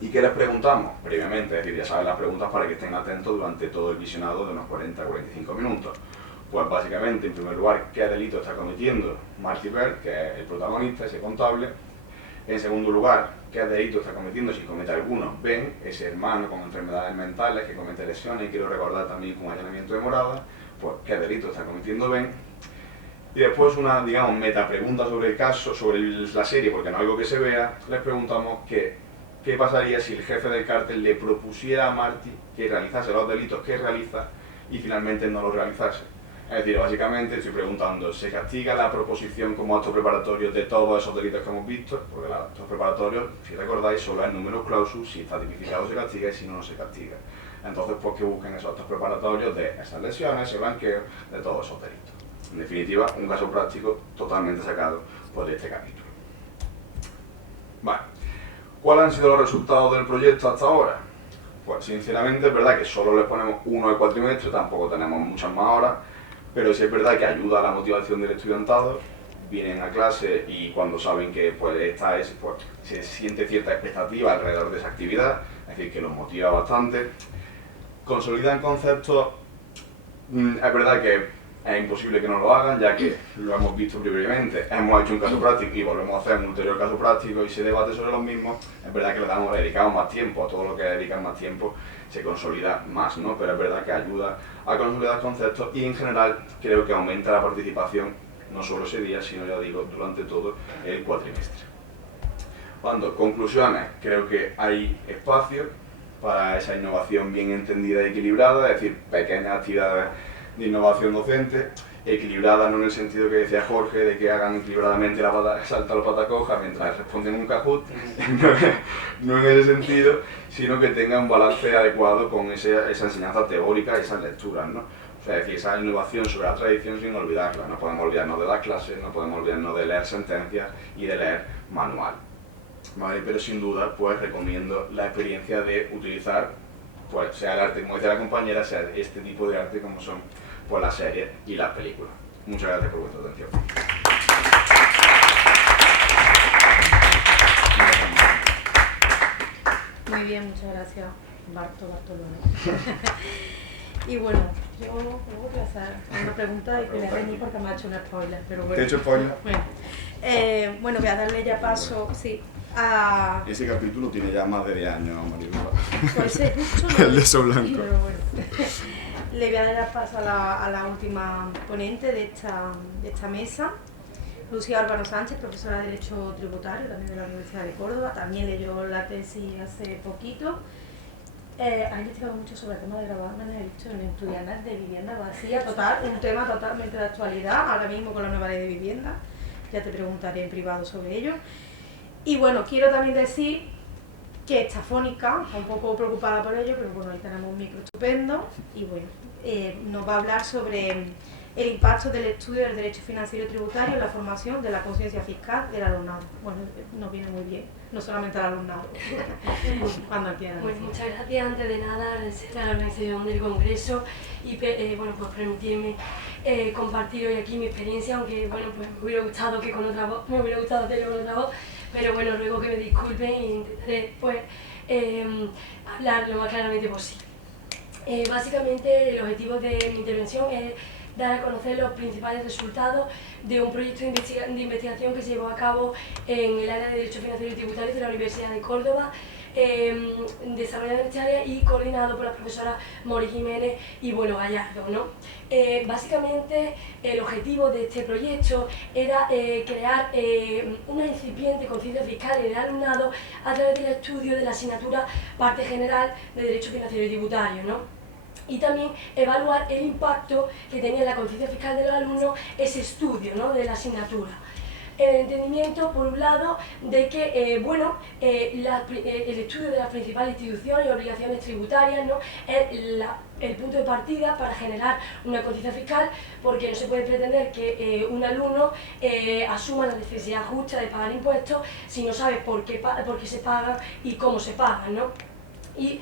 ¿Y qué les preguntamos previamente? Es decir, ya saben las preguntas para que estén atentos durante todo el visionado de unos 40-45 minutos. Pues básicamente, en primer lugar, ¿qué delito está cometiendo Marty Bert, que es el protagonista, ese contable? En segundo lugar, ¿qué delito está cometiendo? Si comete alguno, Ben, ese hermano con enfermedades mentales que comete lesiones, y quiero recordar también con allanamiento de morada, pues ¿qué delito está cometiendo Ben? Y después una, digamos, metapregunta sobre el caso, sobre la serie, porque no es algo que se vea, les preguntamos qué pasaría si el jefe del cártel le propusiera a Marty que realizase los delitos que realiza y finalmente no los realizase. Es decir, básicamente estoy preguntando, ¿se castiga la proposición como acto preparatorio de todos esos delitos que hemos visto? Porque el acto preparatorio, si recordáis, solo es número clausus, si está tipificado se castiga y si no, no se castiga. Entonces, pues que busquen esos actos preparatorios de esas lesiones, ese blanqueo, de todos esos delitos. En definitiva, un caso práctico totalmente sacado por este capítulo. Vale. ¿Cuáles han sido los resultados del proyecto hasta ahora? Pues sinceramente es verdad que solo les ponemos 1 al cuatrimestre, tampoco tenemos muchas más horas, pero sí es verdad que ayuda a la motivación del estudiantado, vienen a clase y cuando saben que pues, se siente cierta expectativa alrededor de esa actividad, es decir, que los motiva bastante. Consolidan conceptos, es verdad que es imposible que no lo hagan, ya que lo hemos visto previamente, hemos hecho un caso práctico y volvemos a hacer un ulterior caso práctico y se debate sobre los mismos, es verdad que le dedicamos más tiempo, a todo lo que dedican más tiempo se consolida más, ¿no? Pero es verdad que ayuda a consolidar conceptos y en general creo que aumenta la participación, no solo ese día, sino ya digo, durante todo el cuatrimestre. Cuando conclusiones, creo que hay espacio para esa innovación bien entendida y equilibrada, es decir, pequeñas actividades de innovación docente, equilibrada no en el sentido que decía Jorge, de que hagan equilibradamente salta la pata coja mientras responden un Kahoot, no en ese sentido, sino que tenga un balance adecuado con esa enseñanza teórica y esas lecturas, ¿no? O sea, es decir, esa innovación sobre la tradición sin olvidarla, no podemos olvidarnos de las clases, no podemos olvidarnos de leer sentencias y de leer manual. ¿Vale? Pero sin duda, pues recomiendo la experiencia de utilizar, pues sea el arte, como decía la compañera, sea este tipo de arte como son pues las series y las películas. Muchas gracias por vuestra atención. Muy bien, muchas gracias, Bartolomé. Y bueno, yo luego voy a hacer una pregunta y que le reñí porque me ha hecho un spoiler, pero bueno. ¿Te he hecho spoiler? Bueno, voy a darle ya paso, sí, a... Ese capítulo tiene ya más de 10 años, Maribel. Pues sí, justo. El de eso blanco. Pero bueno. Le voy a dar paso a la última ponente de esta mesa, Lucía Álvaro Sánchez, profesora de Derecho Tributario, también de la Universidad de Córdoba, también leyó la tesis hace poquito. Ha investigado mucho sobre el tema de gravámenes, he visto en Estudiantes de Vivienda Vacía, un tema totalmente de actualidad, ahora mismo con la nueva ley de vivienda, ya te preguntaré en privado sobre ello. Y bueno, quiero también decir que está fónica, está un poco preocupada por ello, pero bueno, ahí tenemos un micro estupendo y bueno, nos va a hablar sobre el impacto del estudio del derecho financiero y tributario en la formación de la conciencia fiscal del alumnado. Bueno, nos viene muy bien, no solamente al alumnado, cuando quieran. Pues muchas gracias. Antes de nada, agradecer a la organización del Congreso y bueno, pues permitirme compartir hoy aquí mi experiencia, aunque bueno, pues me hubiera gustado que con otra voz, me hubiera gustado hacerlo con otra voz, pero bueno, ruego que me disculpen e intentaré pues hablar lo más claramente posible. Básicamente el objetivo de mi intervención es dar a conocer los principales resultados de un proyecto de investigación que se llevó a cabo en el área de Derecho Financiero y Tributario de la Universidad de Córdoba, desarrollado en esta área y coordinado por las profesoras Mori Jiménez y Bueno Gallardo, ¿no? Básicamente el objetivo de este proyecto era crear una incipiente conciencia fiscal en el alumnado a través del estudio de la asignatura Parte General de Derecho Financiero y Tributario, ¿no? Y también evaluar el impacto que tenía en la conciencia fiscal de los alumnos ese estudio, ¿no?, de la asignatura. El entendimiento, por un lado, de que el estudio de las principales instituciones y obligaciones tributarias, ¿no?, es el punto de partida para generar una conciencia fiscal, porque no se puede pretender que un alumno asuma la necesidad justa de pagar impuestos si no sabe por qué se pagan y cómo se pagan, ¿no? Y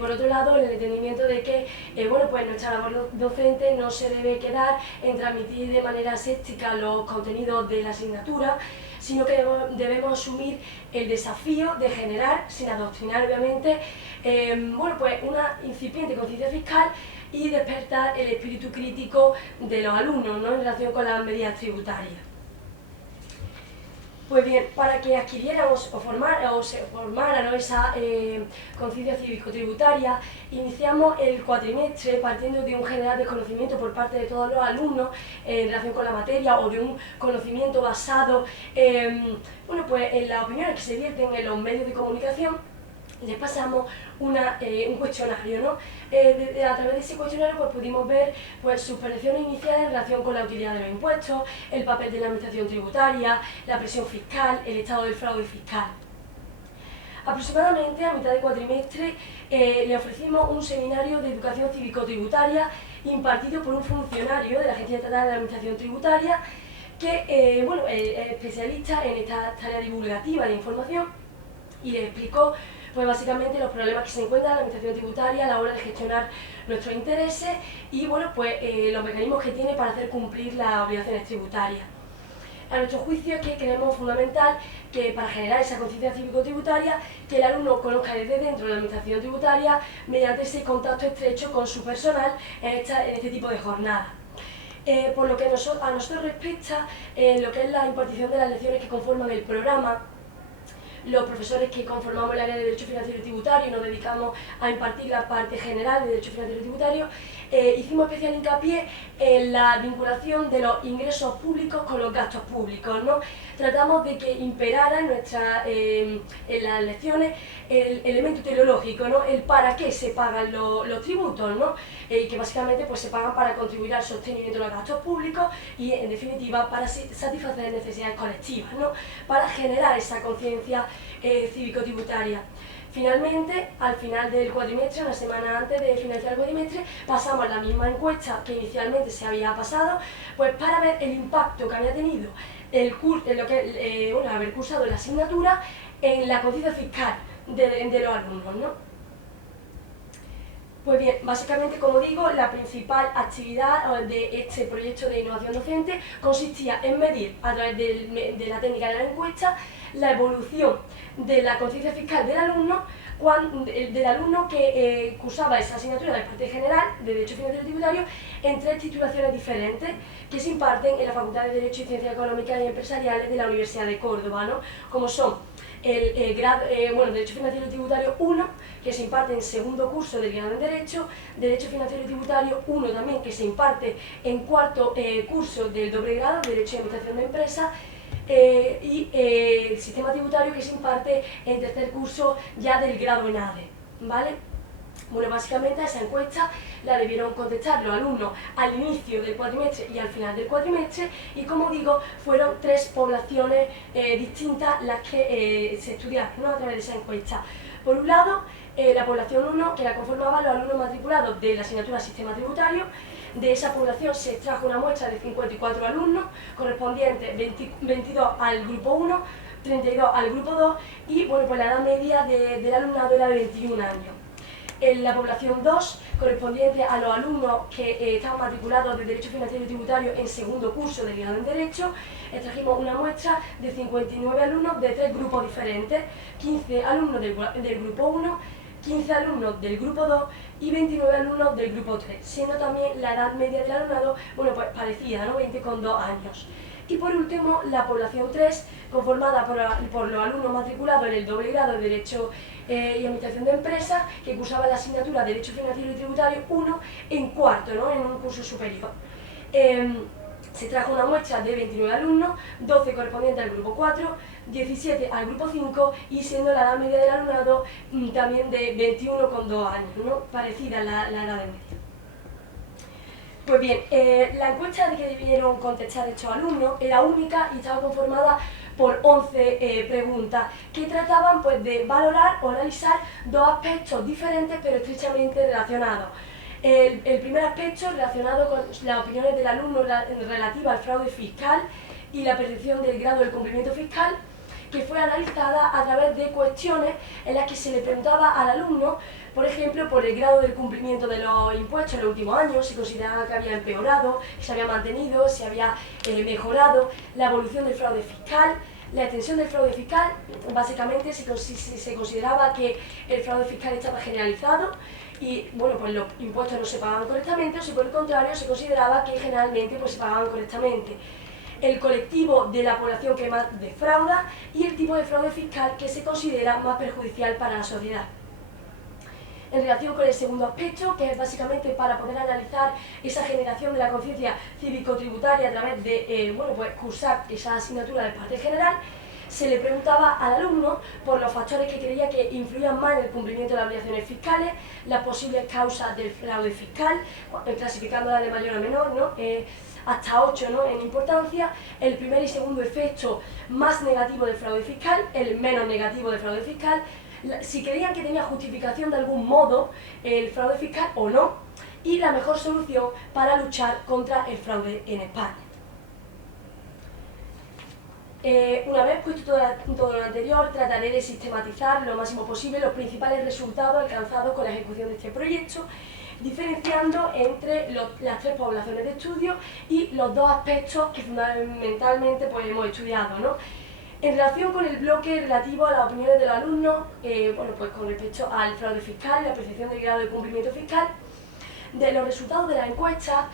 por otro lado, el entendimiento de que pues nuestra labor docente no se debe quedar en transmitir de manera aséptica los contenidos de la asignatura, sino que debemos asumir el desafío de generar, sin adoctrinar obviamente, pues una incipiente conciencia fiscal y despertar el espíritu crítico de los alumnos, ¿no?, en relación con las medidas tributarias. Pues bien, para que adquiriéramos o se formara, ¿no?, esa conciencia cívico-tributaria, iniciamos el cuatrimestre partiendo de un general desconocimiento por parte de todos los alumnos en relación con la materia, o de un conocimiento basado pues en las opiniones que se vierten en los medios de comunicación. Les pasamos un cuestionario, ¿no? A través de ese cuestionario pues pudimos ver pues, sus percepciones iniciales en relación con la utilidad de los impuestos, el papel de la administración tributaria, la presión fiscal, el estado del fraude fiscal. Aproximadamente a mitad de cuatrimestre le ofrecimos un seminario de educación cívico-tributaria impartido por un funcionario de la Agencia Estatal de la Administración Tributaria que es especialista en esta tarea divulgativa de información, y le explicó pues básicamente los problemas que se encuentran en la administración tributaria a la hora de gestionar nuestros intereses y los mecanismos que tiene para hacer cumplir las obligaciones tributarias. A nuestro juicio es que creemos fundamental que para generar esa conciencia cívico-tributaria, que el alumno conozca desde dentro de la administración tributaria mediante ese contacto estrecho con su personal en este tipo de jornadas. Por lo que a nosotros respecta, lo que es la impartición de las lecciones que conforman el programa, los profesores que conformamos el área de Derecho Financiero y Tributario y nos dedicamos a impartir la parte general de Derecho Financiero y Tributario, hicimos especial hincapié en la vinculación de los ingresos públicos con los gastos públicos, ¿no? Tratamos de que imperara en las lecciones el elemento teleológico, ¿no?, el para qué se pagan los tributos, ¿no?, que básicamente pues, se pagan para contribuir al sostenimiento de los gastos públicos y, en definitiva, para satisfacer necesidades colectivas, ¿no?, para generar esa conciencia cívico-tributaria. Finalmente, al final del cuatrimestre, una semana antes de finalizar el cuatrimestre, pasamos la misma encuesta que inicialmente se había pasado, pues para ver el impacto que había tenido haber cursado la asignatura en la conciencia fiscal de los alumnos, ¿no? Pues bien, básicamente, como digo, la principal actividad de este proyecto de innovación docente consistía en medir, a través de la técnica de la encuesta, la evolución de la conciencia fiscal del alumno que cursaba esa asignatura de parte general de Derecho Financiero y Tributario en 3 titulaciones diferentes que se imparten en la Facultad de Derecho y Ciencias Económicas y Empresariales de la Universidad de Córdoba, ¿no?, como son Derecho Financiero y Tributario 1, que se imparte en segundo curso del grado en Derecho Financiero y Tributario 1 también, que se imparte en cuarto curso del doble grado, Derecho y Administración de Empresas, y el sistema tributario, que se imparte en tercer curso ya del grado en ADE, ¿vale? Bueno, básicamente a esa encuesta la debieron contestar los alumnos al inicio del cuatrimestre y al final del cuatrimestre, y como digo, fueron 3 poblaciones distintas las que se estudiaron, ¿no?, a través de esa encuesta. Por un lado, la población 1, que la conformaban los alumnos matriculados de la asignatura Sistema Tributario. De esa población se extrajo una muestra de 54 alumnos, correspondientes 22 al grupo 1, 32 al grupo 2, y bueno, pues la edad media del alumnado era de 21 años. En la población 2, correspondiente a los alumnos que estaban matriculados de Derecho Financiero y Tributario en segundo curso del grado en Derecho, extrajimos una muestra de 59 alumnos de 3 grupos diferentes: 15 alumnos del grupo 1, 15 alumnos del grupo 2 y 29 alumnos del grupo 3, siendo también la edad media del alumnado, bueno, pues parecida, ¿no?, 20,2 años. Y por último, la población 3, conformada por los alumnos matriculados en el doble grado de Derecho y Administración de Empresas, que cursaban la asignatura Derecho Financiero y Tributario 1 en cuarto, ¿no?, en un curso superior. Se trajo una muestra de 29 alumnos, 12 correspondientes al grupo 4, 17 al grupo 5, y siendo la edad media del alumnado también de 21,2 años, ¿no?, parecida la edad de media. Pues bien, la encuesta que debieron contestar estos alumnos era única y estaba conformada por 11 preguntas que trataban, pues, de valorar o analizar 2 aspectos diferentes pero estrechamente relacionados. El primer aspecto relacionado con las opiniones del alumno relativa al fraude fiscal y la percepción del grado del cumplimiento fiscal, que fue analizada a través de cuestiones en las que se le preguntaba al alumno, por ejemplo, por el grado del cumplimiento de los impuestos en los últimos años, si consideraba que había empeorado, si había mantenido, si había mejorado, la evolución del fraude fiscal, la extensión del fraude fiscal. Básicamente si se consideraba que el fraude fiscal estaba generalizado y, bueno, pues los impuestos no se pagaban correctamente, o si por el contrario se consideraba que generalmente pues se pagaban correctamente. El colectivo de la población que más defrauda y el tipo de fraude fiscal que se considera más perjudicial para la sociedad. En relación con el segundo aspecto, que es básicamente para poder analizar esa generación de la conciencia cívico-tributaria a través de bueno, pues cursar esa asignatura del parte general, se le preguntaba al alumno por los factores que creía que influían más en el cumplimiento de las obligaciones fiscales, las posibles causas del fraude fiscal, clasificándolas de mayor a menor, ¿no? Hasta 8, ¿no?, en importancia, el primer y segundo efecto más negativo del fraude fiscal, el menos negativo del fraude fiscal, si creían que tenía justificación de algún modo el fraude fiscal o no, y la mejor solución para luchar contra el fraude en España. Una vez puesto todo lo anterior, trataré de sistematizar lo máximo posible los principales resultados alcanzados con la ejecución de este proyecto, diferenciando entre las 3 poblaciones de estudio y los 2 aspectos que fundamentalmente pues, hemos estudiado, ¿no? En relación con el bloque relativo a las opiniones de los alumnos, bueno, pues con respecto al fraude fiscal y la percepción del grado de cumplimiento fiscal, de los resultados de la encuesta,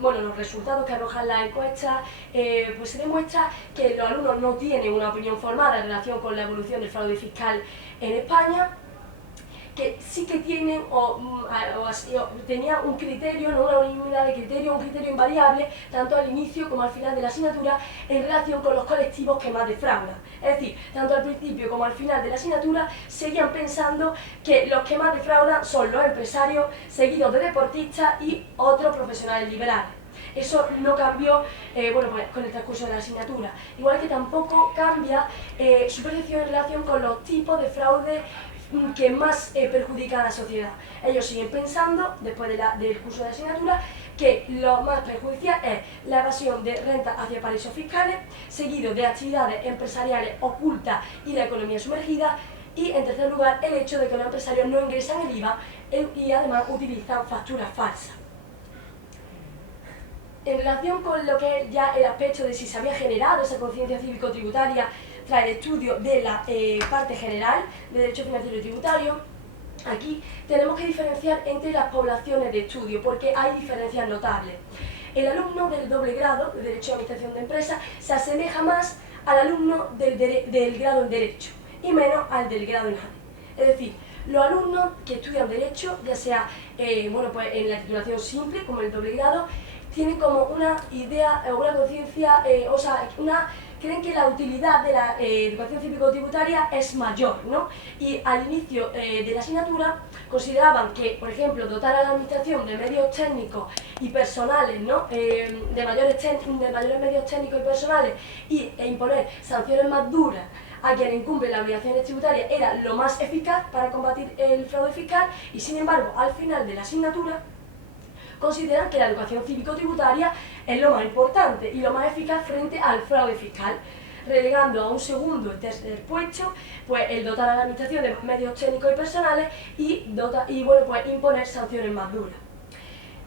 bueno, los resultados que arrojan las encuestas, pues se demuestra que los alumnos no tienen una opinión formada en relación con la evolución del fraude fiscal en España, que sí que tienen tenían un criterio, no una unanimidad de criterio, un criterio invariable, tanto al inicio como al final de la asignatura, en relación con los colectivos que más defraudan. Es decir, tanto al principio como al final de la asignatura, seguían pensando que los que más defraudan son los empresarios, seguidos de deportistas y otros profesionales liberales. Eso no cambió bueno, pues, con el transcurso de la asignatura. Igual que tampoco cambia su percepción en relación con los tipos de fraude que más perjudica a la sociedad. Ellos siguen pensando, después del curso de asignatura, que lo más perjudicial es la evasión de renta hacia paraísos fiscales, seguido de actividades empresariales ocultas y la economía sumergida, y en tercer lugar el hecho de que los empresarios no ingresan el IVA y además utilizan facturas falsas. En relación con lo que es ya el aspecto de si se había generado esa conciencia cívico-tributaria tras el estudio de la parte general de Derecho Financiero y Tributario, aquí tenemos que diferenciar entre las poblaciones de estudio porque hay diferencias notables. El alumno del doble grado de Derecho y Administración de Empresas se asemeja más al alumno del grado en Derecho y menos al del grado en ADE. Es decir, los alumnos que estudian Derecho, ya sea bueno, pues en la titulación simple como en el doble grado, tienen como una idea o una conciencia, o sea, una creen que la utilidad de la educación cívico-tributaria es mayor, ¿no? Y al inicio de la asignatura consideraban que, por ejemplo, dotar a la administración de medios técnicos y personales, ¿no? de mayores medios técnicos y personales e imponer sanciones más duras a quien incumple las obligaciones tributarias era lo más eficaz para combatir el fraude fiscal, y sin embargo, al final de la asignatura consideran que la educación cívico-tributaria es lo más importante y lo más eficaz frente al fraude fiscal, relegando a un segundo y tercer puesto pues, el dotar a la administración de medios técnicos y personales y bueno, pues, imponer sanciones más duras.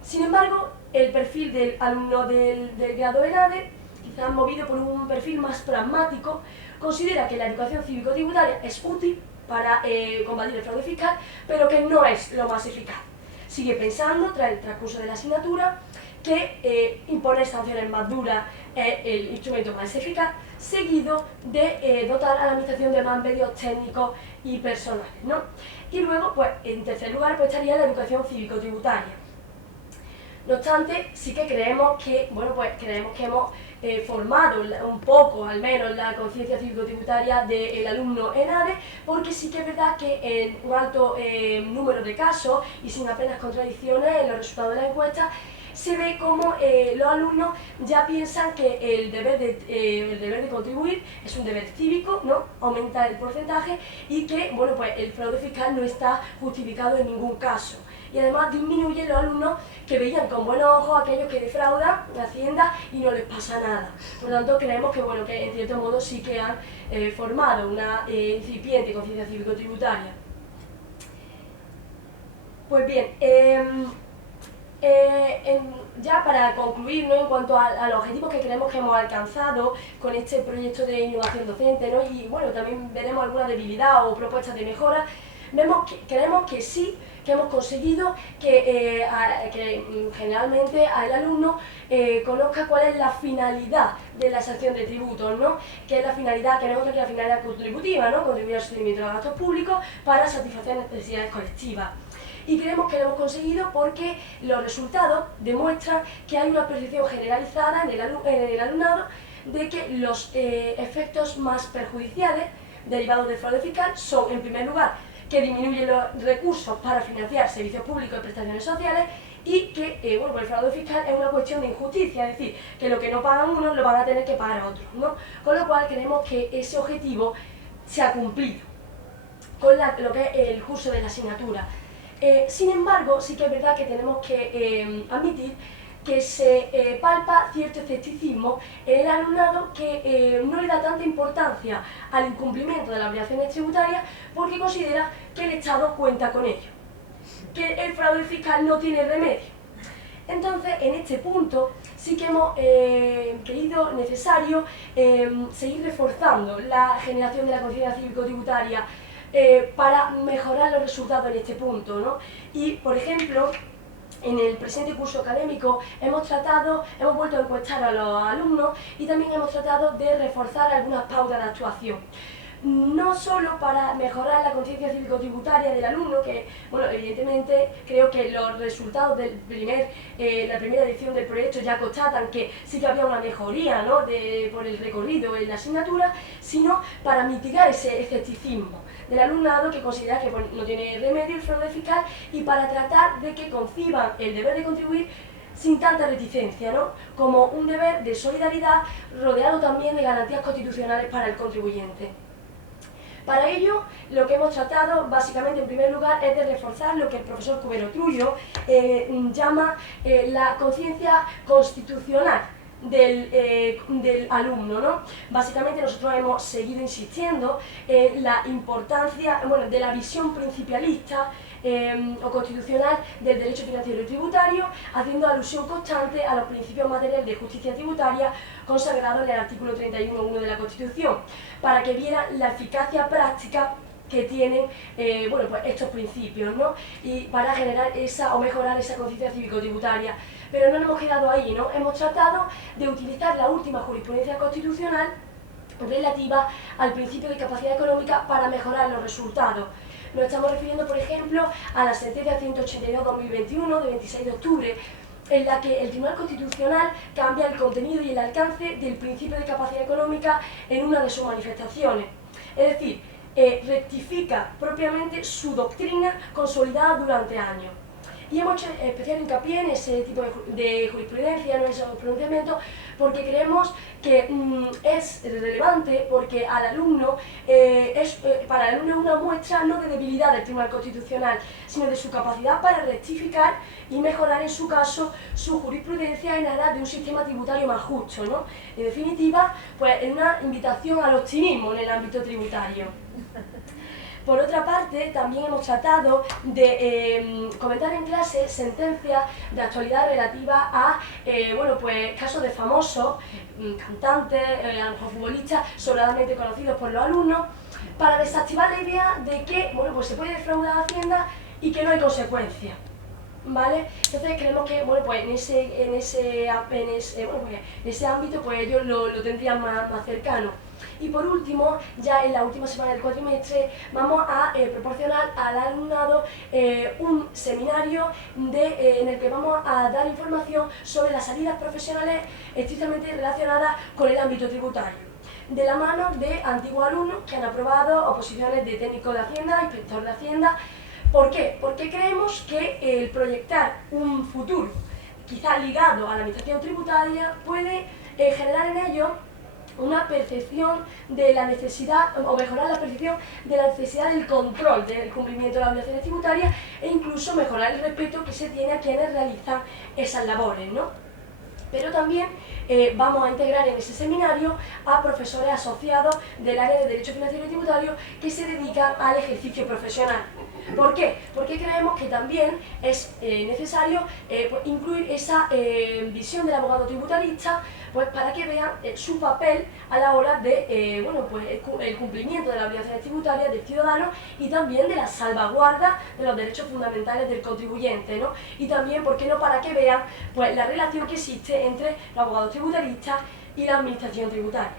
Sin embargo, el perfil del alumno del grado ENADE, quizás movido por un perfil más pragmático, considera que la educación cívico-tributaria es útil para combatir el fraude fiscal, pero que no es lo más eficaz. Sigue pensando, tras el transcurso de la asignatura, que imponer sanciones más duras es el instrumento más eficaz, seguido de dotar a la administración de más medios técnicos y personales, ¿no? Y luego, pues, en tercer lugar, pues, estaría la educación cívico-tributaria. No obstante, sí que creemos que, bueno, pues, hemos formado un poco, al menos, la conciencia cívico-tributaria del alumno ENADE, porque sí que es verdad que en un alto número de casos y sin apenas contradicciones en los resultados de la encuesta, se ve como los alumnos ya piensan que el deber de contribuir es un deber cívico, ¿no? Aumenta el porcentaje y que, bueno, pues el fraude fiscal no está justificado en ningún caso. Y además disminuye los alumnos que veían con buenos ojos a aquellos que defraudan la Hacienda y no les pasa nada. Por lo tanto, creemos que, bueno, que en cierto modo sí que han formado una incipiente conciencia cívico-tributaria. Pues bien, ya para concluir, ¿no? En cuanto a los objetivos que creemos que hemos alcanzado con este proyecto de innovación docente, ¿no? Y bueno, también veremos alguna debilidad o propuestas de mejora, creemos que sí, que hemos conseguido que generalmente al alumno conozca cuál es la finalidad de la exención de tributos, ¿no? Que es la finalidad, que no es otra que la finalidad contributiva, ¿no? Contribuir al sostenimiento de los gastos públicos para satisfacer necesidades colectivas. Y creemos que lo hemos conseguido porque los resultados demuestran que hay una percepción generalizada en el alumnado de que los efectos más perjudiciales derivados del fraude fiscal son, en primer lugar, que disminuyen los recursos para financiar servicios públicos y prestaciones sociales y que bueno, el fraude fiscal es una cuestión de injusticia, es decir, que lo que no pagan unos lo van a tener que pagar otros, ¿no? Con lo cual creemos que ese objetivo se ha cumplido con lo que es el curso de la asignatura. Sin embargo, sí que es verdad que tenemos que admitir que se palpa cierto escepticismo en el alumnado que no le da tanta importancia al incumplimiento de las obligaciones tributarias porque considera que el Estado cuenta con ello, que el fraude fiscal no tiene remedio. Entonces, en este punto sí que hemos creído necesario seguir reforzando la generación de la conciencia cívico-tributaria para mejorar los resultados en este punto, ¿no? Y, por ejemplo, en el presente curso académico hemos vuelto a encuestar a los alumnos y también hemos tratado de reforzar algunas pautas de actuación. No solo para mejorar la conciencia cívico-tributaria del alumno, que, bueno, evidentemente creo que los resultados de la primera edición del proyecto ya constatan que sí que había una mejoría, ¿no? por el recorrido en la asignatura, sino para mitigar ese escepticismo del alumnado que considera que no tiene remedio el fraude fiscal y para tratar de que conciban el deber de contribuir sin tanta reticencia, ¿no? Como un deber de solidaridad rodeado también de garantías constitucionales para el contribuyente. Para ello, lo que hemos tratado, básicamente, en primer lugar, es de reforzar lo que el profesor Cubero Trullo llama la conciencia constitucional del alumno, ¿no? Básicamente nosotros hemos seguido insistiendo en la importancia, bueno, de la visión principalista o constitucional del derecho financiero y tributario, haciendo alusión constante a los principios materiales de justicia tributaria consagrados en el artículo 31.1 de la Constitución, para que vieran la eficacia práctica que tienen bueno, pues estos principios, ¿no? Y para generar o mejorar esa conciencia cívico-tributaria. Pero no nos hemos quedado ahí, ¿no? Hemos tratado de utilizar la última jurisprudencia constitucional relativa al principio de capacidad económica para mejorar los resultados. Nos estamos refiriendo, por ejemplo, a la sentencia 182/2021 de 26 de octubre, en la que el Tribunal Constitucional cambia el contenido y el alcance del principio de capacidad económica en una de sus manifestaciones. Es decir, rectifica propiamente su doctrina consolidada durante años. Y hemos hecho especial hincapié en ese tipo de jurisprudencia, en esos pronunciamientos, porque creemos que es relevante, porque al alumno para el alumno es una muestra no de debilidad del Tribunal Constitucional, sino de su capacidad para rectificar y mejorar, en su caso, su jurisprudencia en aras de un sistema tributario más justo, ¿no? En definitiva, pues es una invitación al optimismo en el ámbito tributario. Por otra parte, también hemos tratado de comentar en clase sentencias de actualidad relativas a bueno, pues, casos de famosos, cantantes, a lo mejor futbolistas, sobradamente conocidos por los alumnos, para desactivar la idea de que bueno, pues se puede defraudar a Hacienda y que no hay consecuencias. ¿Vale? Entonces creemos que bueno, pues en ese ámbito pues ellos lo tendrían más cercano. Y por último, ya en la última semana del cuatrimestre, vamos a proporcionar al alumnado un seminario en el que vamos a dar información sobre las salidas profesionales estrictamente relacionadas con el ámbito tributario, de la mano de antiguos alumnos que han aprobado oposiciones de técnico de Hacienda, inspector de Hacienda. ¿Por qué? Porque creemos que el proyectar un futuro quizá ligado a la administración tributaria puede generar en ellos una percepción de la necesidad, o mejorar la percepción de la necesidad del control del cumplimiento de las obligaciones tributarias e incluso mejorar el respeto que se tiene a quienes realizan esas labores, ¿no? Pero también vamos a integrar en ese seminario a profesores asociados del área de Derecho Financiero y Tributario que se dedican al ejercicio profesional. ¿Por qué? Porque creemos que también es necesario incluir esa visión del abogado tributarista, pues para que vean su papel a la hora de bueno, pues el cumplimiento de las obligaciones tributarias del ciudadano y también de la salvaguarda de los derechos fundamentales del contribuyente, ¿no? Y también, ¿por qué no?, para que vean pues la relación que existe entre los abogados tributaristas y la administración tributaria.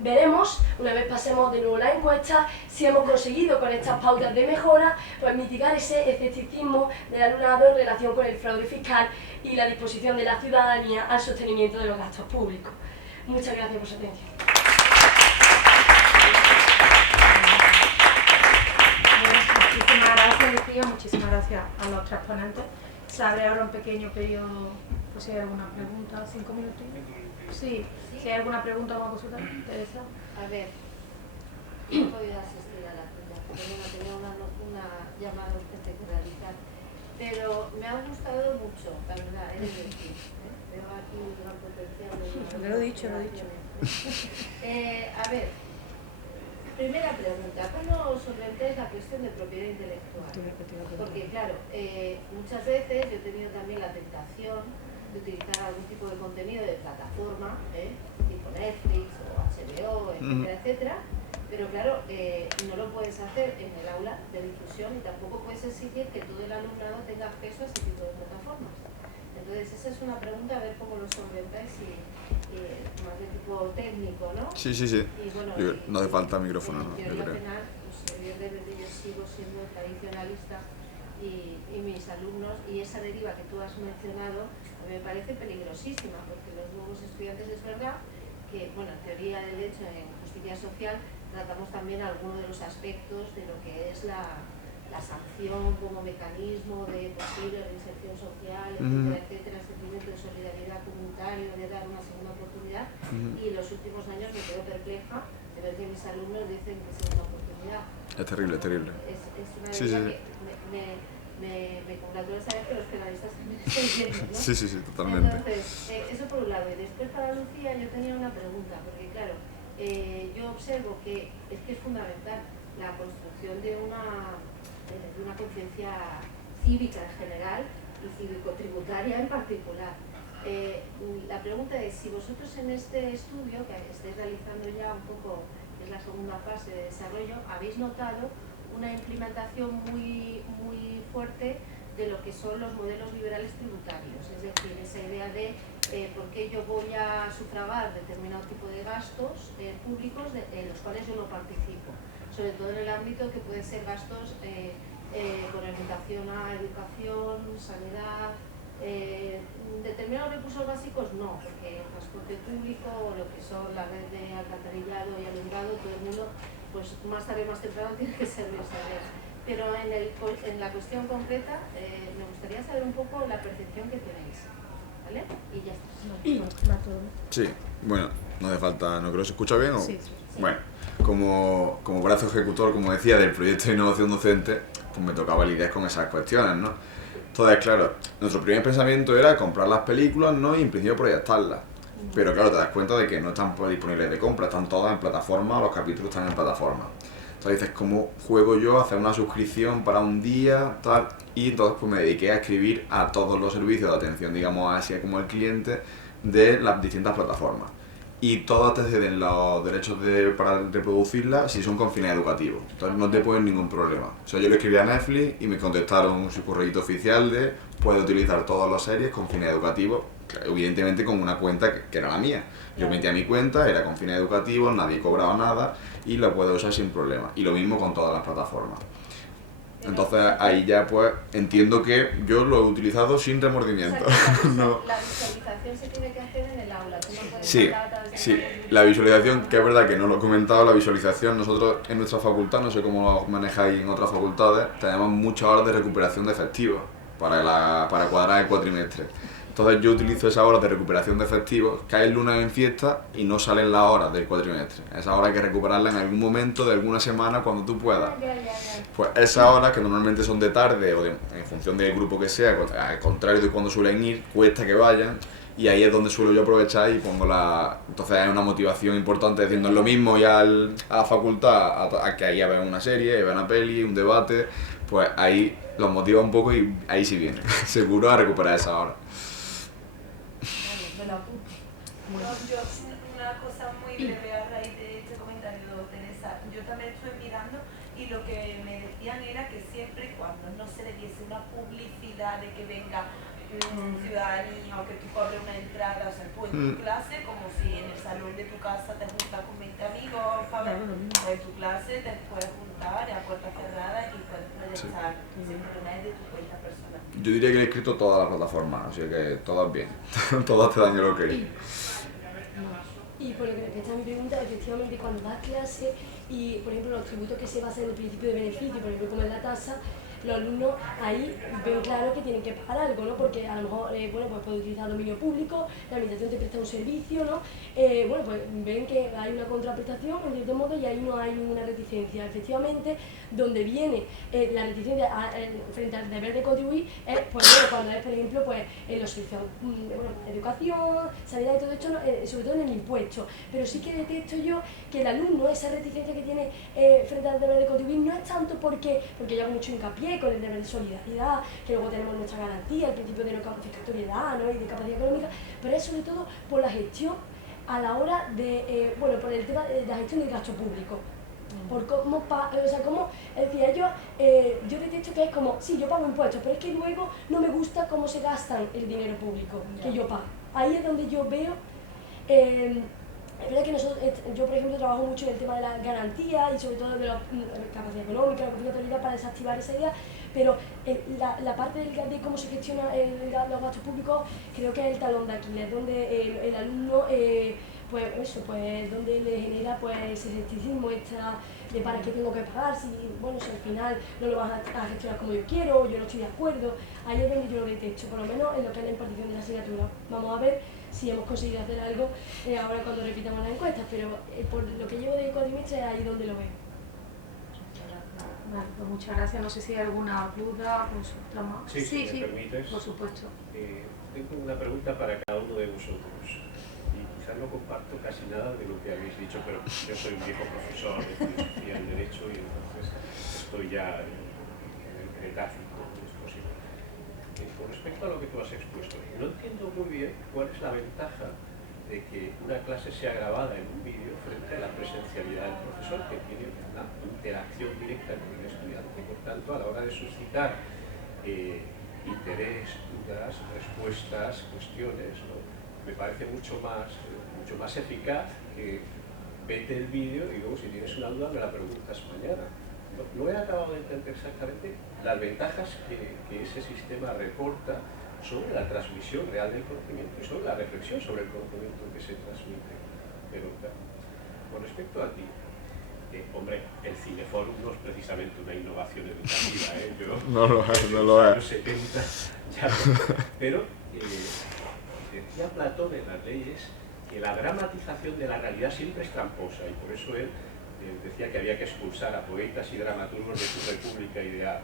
Veremos, una vez pasemos de nuevo la encuesta, si hemos conseguido con estas pautas de mejora pues mitigar ese escepticismo del alumnado en relación con el fraude fiscal y la disposición de la ciudadanía al sostenimiento de los gastos públicos. Muchas gracias por su atención. Muchísimas gracias, Lucía, muchísimas gracias a los tres ponentes. Se abre ahora un pequeño periodo, pues si hay alguna pregunta, 5 minutos. Sí, si hay alguna pregunta vamos a consultar. Teresa. A ver, no he podido asistir a la cita, tenía una llamada urgente que realizar, pero me ha gustado mucho, la verdad, es decir, veo aquí un gran potencial. Lo he dicho. A ver, primera pregunta, ¿cómo solventáis la cuestión de propiedad intelectual? Porque claro, muchas veces yo he tenido también la tentación de utilizar algún tipo de contenido de plataforma, tipo Netflix o HBO, etcétera, etcétera, pero claro, no lo puedes hacer en el aula de difusión y tampoco puedes exigir que todo el alumnado tenga acceso a ese tipo de plataformas. Entonces esa es una pregunta, a ver cómo lo solventáis y más de tipo técnico, ¿no? Sí. Y, bueno, no hace falta micrófono, ¿no? Yo al final, pues, evidentemente yo sigo siendo tradicionalista y mis alumnos, y esa deriva que tú has mencionado, a mí me parece peligrosísima, porque los nuevos estudiantes es verdad que, bueno, en teoría del derecho, en justicia social, tratamos también algunos de los aspectos de lo que es la sanción como mecanismo de posible reinserción social, etcétera, sentimiento de solidaridad comunitario, de dar una segunda oportunidad, y en los últimos años me quedo perpleja de ver que mis alumnos dicen que segunda oportunidad. Es terrible. Es una idea que me congratula saber que los penalistas también están viendo, ¿no? Sí, totalmente. Entonces, eso por un lado. Y después para Lucía yo tenía una pregunta, porque claro, yo observo que es fundamental la construcción de una conciencia cívica en general y cívico-tributaria en particular. La pregunta es, si vosotros en este estudio que estáis realizando ya un poco, es la segunda fase de desarrollo, habéis notado una implementación muy fuerte de lo que son los modelos liberales tributarios, es decir, esa idea de por qué yo voy a sufragar determinado tipo de gastos públicos en los cuales yo no participo, sobre todo en el ámbito que puede ser gastos con orientación a educación, sanidad, Determinados recursos básicos no, porque el transporte público o lo que son la red de alcantarillado y alumbrado, todo el mundo, pues más tarde o más temprano tiene que servirse de él. Pero en la cuestión concreta me gustaría saber un poco la percepción que tenéis, ¿vale? Y ya está. Sí, bueno, no hace falta, ¿no creo que se escucha bien? ¿O? Sí, sí. Bueno, como brazo ejecutor, como decía, del proyecto de innovación docente, pues me tocaba lidiar con esas cuestiones, ¿no? Entonces, claro, nuestro primer pensamiento era comprar las películas, ¿no? Y en principio proyectarlas. Pero claro, te das cuenta de que no están disponibles de compra, están todas en plataforma, los capítulos están en plataforma. Entonces dices, ¿cómo juego yo a hacer una suscripción para un día, tal? Y entonces pues me dediqué a escribir a todos los servicios de atención, digamos así como el cliente, de las distintas plataformas. Y todas te ceden los derechos para reproducirlas si son con fines educativos. Entonces no te ponen ningún problema. O sea, yo le escribí a Netflix y me contestaron su correo oficial de puede utilizar todas las series con fines educativos, evidentemente con una cuenta que era la mía. Yo metía mi cuenta, era con fines educativos, nadie cobraba nada y la puedo usar sin problema. Y lo mismo con todas las plataformas. Entonces ahí ya pues entiendo que yo lo he utilizado sin remordimiento. O sea, No. la visualización se tiene que hacer en el aula. Tú no puedes Sí, mandar a través de sí, una la visualización, que es verdad que no lo he comentado, la visualización, nosotros en nuestra facultad, no sé cómo lo manejáis en otras facultades, tenemos muchas horas de recuperación de efectivos para cuadrar el cuatrimestre. Entonces yo utilizo esas horas de recuperación de efectivos, cae el lunes en fiesta y no salen las horas del cuatrimestre. Esas horas hay que recuperarlas en algún momento de alguna semana cuando tú puedas. Pues esas horas, que normalmente son de tarde o en función del grupo que sea, al contrario de cuando suelen ir, cuesta que vayan. Y ahí es donde suelo yo aprovechar y pongo la... Entonces hay una motivación importante diciendo lo mismo ya a la facultad, a que ahí vean una serie, vean una peli, un debate, pues ahí los motiva un poco y ahí sí viene, seguro a recuperar esa hora. Bueno, yo una cosa muy breve a raíz de este comentario de Teresa. Yo también estuve mirando y lo que me decían era que siempre y cuando no se le diese una publicidad de que venga un ciudadanía o que tú cobres una entrada, o sea, tú en tu clase, como si en el salón de tu casa te juntas con 20 amigos, ¿sabes? O en tu clase te puedes juntar a puerta cerrada y puedes proyectar, sin problema es de tu cuenta personal. Yo diría que he escrito todas las plataformas, así que todas bien, todas te dan el ok. Y por lo que respecta a mi pregunta, efectivamente cuando das clase y por ejemplo los tributos que se basan en el principio de beneficio, por ejemplo como es la tasa, los alumnos ahí ven claro que tienen que pagar algo, ¿no? Porque a lo mejor, bueno, pues puede utilizar dominio público, la administración te presta un servicio, ¿no? Bueno, pues ven que hay una contraprestación, en cierto modo, y ahí no hay ninguna reticencia. Efectivamente, donde viene la reticencia frente al deber de contribuir es, pues bueno, cuando es, por ejemplo, pues en los servicios, bueno, educación, sanidad y todo esto, ¿no? Sobre todo en el impuesto. Pero sí que detecto yo que el alumno, esa reticencia que tiene frente al deber de contribuir, no es tanto porque yo hago mucho hincapié con el deber de solidaridad, que luego tenemos nuestra garantía, el principio de no confiscatoriedad, ¿no? Y de capacidad económica, pero es sobre todo por la gestión a la hora de, bueno, por el tema de la gestión del gasto público. Por cómo, o sea, cómo, es decir, yo detecto que es como, sí, yo pago impuestos, pero es que luego no me gusta cómo se gastan el dinero público que yo pago. Ahí es donde yo veo, es verdad que yo por ejemplo trabajo mucho en el tema de la garantía y sobre todo de la capacidad económica, la confiscatoriedad para desactivar esa idea, pero la parte de cómo se gestiona los gastos públicos creo que es el talón de Aquiles, donde el alumno, pues eso, pues donde le genera pues ese escepticismo, de para qué tengo que pagar, si al final no lo vas a gestionar como yo quiero, o yo no estoy de acuerdo. Ahí es donde yo lo detecto, por lo menos en lo que es la impartición de la asignatura. Vamos a ver si hemos conseguido hacer algo ahora cuando repitamos las encuestas, pero por lo que llevo de cuatrimestre es ahí donde lo veo. Vale, pues muchas gracias. No sé si hay alguna duda, consulta más. Sí, si me permites. Por supuesto. Tengo una pregunta para cada uno de vosotros. Y quizás no comparto casi nada de lo que habéis dicho, pero yo soy un viejo profesor de filosofía del derecho y entonces estoy ya en el Cretácico, es posible. Con respecto a lo que tú has expuesto, no entiendo muy bien cuál es la ventaja de que una clase sea grabada en un vídeo frente a la presencialidad del profesor, que tiene una interacción directa con el estudiante y por tanto a la hora de suscitar interés, dudas, respuestas, cuestiones, ¿no? Me parece mucho más eficaz que vete el vídeo y luego si tienes una duda me la preguntas mañana. No he acabado de entender exactamente las ventajas que ese sistema reporta sobre la transmisión real del conocimiento y sobre la reflexión sobre el conocimiento que se transmite. Pero con respecto a ti, hombre, el Cineforum no es precisamente una innovación educativa, yo, no lo es, no lo es. 70, ya, pero decía Platón en las leyes que la dramatización de la realidad siempre es tramposa, y por eso él decía que había que expulsar a poetas y dramaturgos de su república ideal.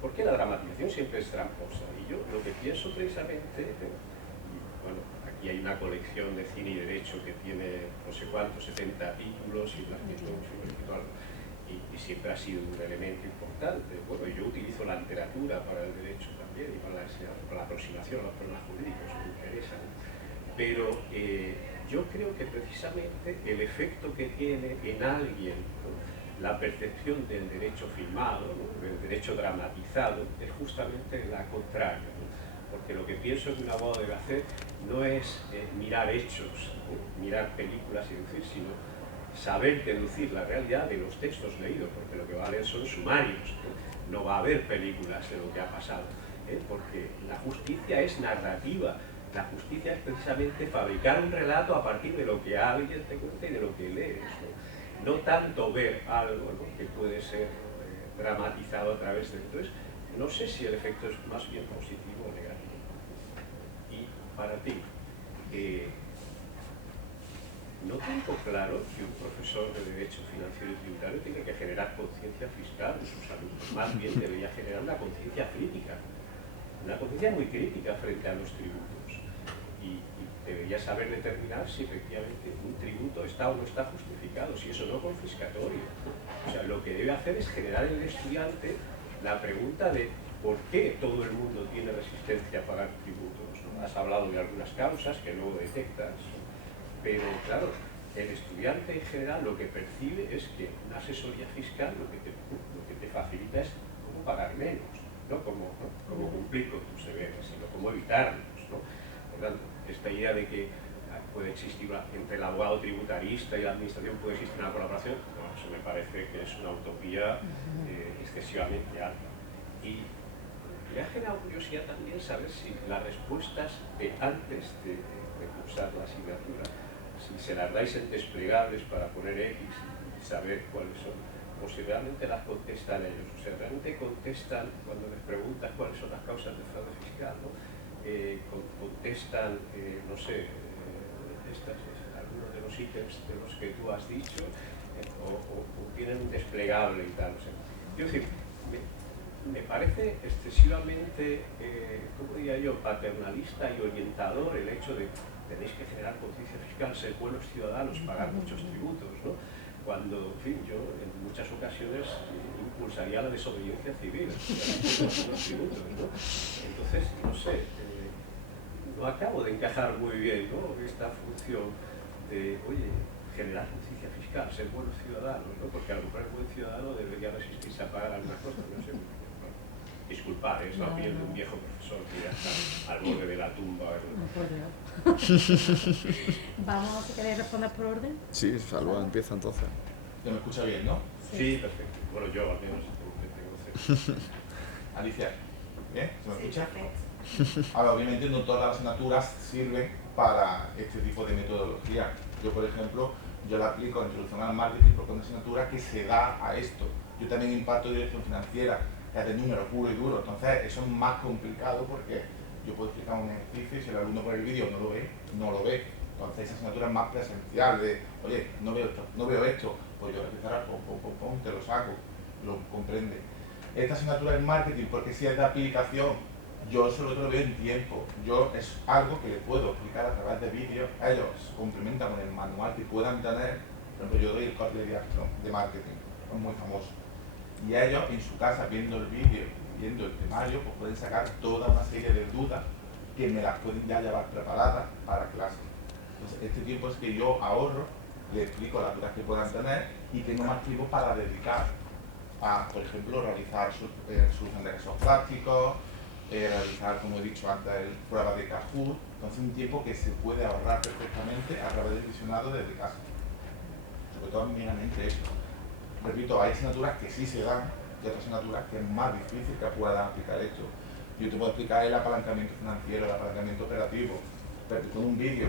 ¿Por qué la dramatización siempre es tramposa? Y yo lo que pienso precisamente, bueno, aquí hay una colección de cine y derecho que tiene no sé cuántos, 70 títulos y siempre ha sido un elemento importante. Bueno, yo utilizo la literatura para el derecho también y para la aproximación a los problemas jurídicos, me interesa. Pero yo creo que precisamente el efecto que tiene en alguien, ¿no?, la percepción del derecho filmado, ¿no?, del derecho dramatizado, es justamente la contraria, ¿no? Porque lo que pienso que un abogado debe hacer no es mirar hechos, mirar películas y deducir, sino saber deducir la realidad de los textos leídos, porque lo que va a leer son sumarios, no va a haber películas de lo que ha pasado, porque la justicia es narrativa. La justicia es precisamente fabricar un relato a partir de lo que alguien te cuenta y de lo que lees, no tanto ver algo, ¿no?, que puede ser dramatizado a través de... Entonces, no sé si el efecto es más bien positivo o negativo. Y para ti, no tengo claro que un profesor de Derecho Financiero y Tributario tiene que generar conciencia fiscal de sus alumnos. Más bien debería generar una conciencia crítica, una conciencia muy crítica frente a los tributos. Y debería saber determinar si efectivamente un tributo está o no está justificado, si eso no es confiscatorio. O sea, lo que debe hacer es generar en el estudiante la pregunta de por qué todo el mundo tiene resistencia a pagar tributos, ¿no? Has hablado de algunas causas que luego detectas, pero claro, el estudiante en general lo que percibe es que una asesoría fiscal lo que te facilita es cómo pagar menos, no cómo cumplir con tus deberes, sino cómo evitarlos, ¿no? Por tanto, esta idea de que puede existir entre el abogado tributarista y la administración puede existir una colaboración, bueno, eso me parece que es una utopía excesivamente alta. Y me ha generado curiosidad también saber si las respuestas de antes de cursar la asignatura, si se las dais en desplegables para poner X y saber cuáles son, o si realmente las contestan ellos, o sea, realmente contestan cuando les preguntas cuáles son las causas del fraude fiscal, ¿no? Contestan, no sé, algunos de los ítems de los que tú has dicho, o tienen un desplegable y tal. O sea, quiero decir, me parece excesivamente, ¿cómo diría yo?, paternalista y orientador el hecho de tenéis que generar conciencia fiscal, ser buenos ciudadanos, pagar muchos tributos, ¿no? Cuando, en fin, yo en muchas ocasiones impulsaría la desobediencia civil, los tributos, ¿no? Entonces, no sé, no acabo de encajar muy bien, ¿no?, esta función de, oye, generar justicia fiscal, ser buenos ciudadanos, ¿no? Porque a lo mejor el buen ciudadano debería resistirse a pagar algunas cosas, no sé. Bueno, disculpad, es la piel de un viejo profesor que ya está al borde de la tumba, ¿no? Vamos, si queréis responder por orden. Sí, Salva, empieza entonces. ¿Se me escucha bien, no? Sí, perfecto. Bueno, yo al menos tengo Alicia, ¿bien? ¿Se me Sí, escucha? perfecto. Ahora, obviamente no todas las asignaturas sirven para este tipo de metodología. Yo, por ejemplo, yo la aplico en Introducción al Marketing porque es una asignatura que se da a esto. Yo también imparto Dirección Financiera, que es de número puro y duro, entonces eso es más complicado porque yo puedo explicar un ejercicio y si el alumno por el vídeo no lo ve, no lo ve. Entonces esa asignatura es más presencial, de, oye, no veo esto, pues yo empezar a pum, te lo saco, lo comprende. Esta asignatura es marketing porque si es de aplicación, yo solo lo veo en tiempo. Yo es algo que le puedo explicar a través de vídeos. Ellos complementan con el manual que puedan tener. Por ejemplo, yo doy el código de marketing, es muy famoso. Y ellos en su casa, viendo el vídeo, viendo el temario, pues pueden sacar toda una serie de dudas que me las pueden ya llevar preparadas para clase. Entonces, este tiempo es que yo ahorro, le explico las dudas que puedan tener y tengo más tiempo para dedicar a, por ejemplo, realizar solución de casos prácticos, realizar, como he dicho antes, pruebas de Kahoot. Entonces un tiempo que se puede ahorrar perfectamente a través del visionado desde casa. Sobre todo meramente esto. Repito, hay asignaturas que sí se dan y otras asignaturas que es más difícil que puedan aplicar esto. Yo te puedo explicar el apalancamiento financiero, el apalancamiento operativo, pero con un vídeo.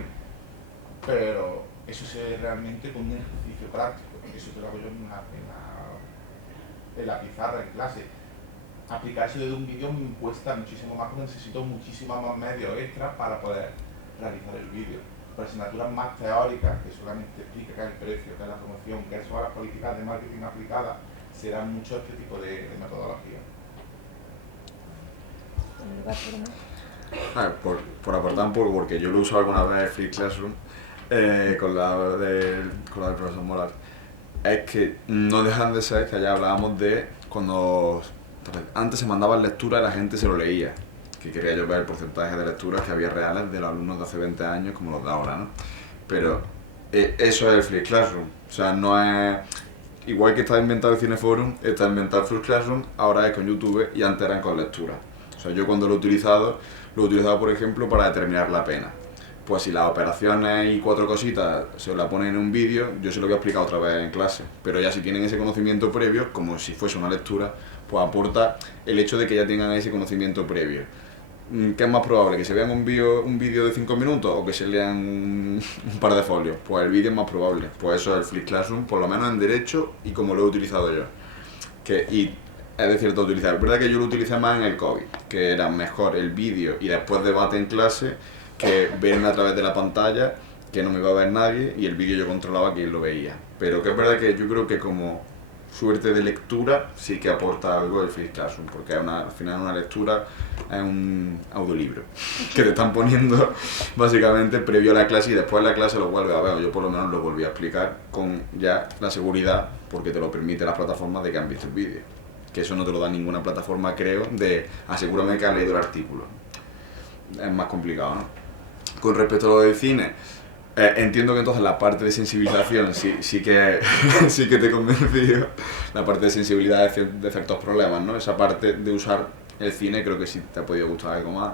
Pero eso es realmente con un ejercicio práctico. Eso te lo hago yo en la pizarra en clase. Aplicar eso desde un vídeo me cuesta muchísimo más porque necesito muchísimos más medios extras para poder realizar el vídeo. Pero asignaturas más teóricas, que solamente explica qué es el precio, qué es la promoción, qué son las políticas de marketing aplicadas, serán mucho este tipo de metodología. Por aportar un poco, porque yo lo uso alguna vez Free Classroom con la del profesor Molar, es que no dejan de ser que ya hablábamos de cuando antes se mandaban lecturas y la gente se lo leía, que quería yo ver el porcentaje de lecturas que había reales de los alumnos de hace 20 años como los de ahora, ¿no? Pero eso es el Free Classroom, o sea, no es... Igual que está inventado el Cineforum, está inventado el Free Classroom, ahora es con YouTube y antes eran con lectura. O sea, yo cuando lo he utilizado por ejemplo para determinar la pena. Pues si las operaciones y 4 cositas se la ponen en un vídeo, yo se lo voy a explicar otra vez en clase. Pero ya si tienen ese conocimiento previo, como si fuese una lectura, pues aporta el hecho de que ya tengan ese conocimiento previo. ¿Qué es más probable? ¿Que se vean un vídeo de 5 minutos o que se lean un par de folios? Pues el vídeo es más probable. Pues eso es el Flip Classroom, por lo menos en derecho y como lo he utilizado yo. Y es de cierto utilizar. Es verdad que yo lo utilicé más en el COVID, que era mejor el vídeo y después debate en clase que verme a través de la pantalla, que no me iba a ver nadie y el vídeo yo controlaba quién lo veía. Pero que es verdad que yo creo que como suerte de lectura sí que aporta algo el Flip Classroom, porque al final una lectura es un audiolibro que te están poniendo básicamente previo a la clase y después de la clase lo vuelves a ver, o yo por lo menos lo volví a explicar con ya la seguridad, porque te lo permite las plataformas de que han visto el vídeo, que eso no te lo da ninguna plataforma, creo, de asegúrame que has leído el artículo. Es más complicado, ¿no? Con respecto a lo del cine, entiendo que entonces la parte de sensibilización sí que te he convencido, la parte de sensibilidad de ciertos problemas, ¿no? Esa parte de usar el cine creo que sí te ha podido gustar algo más.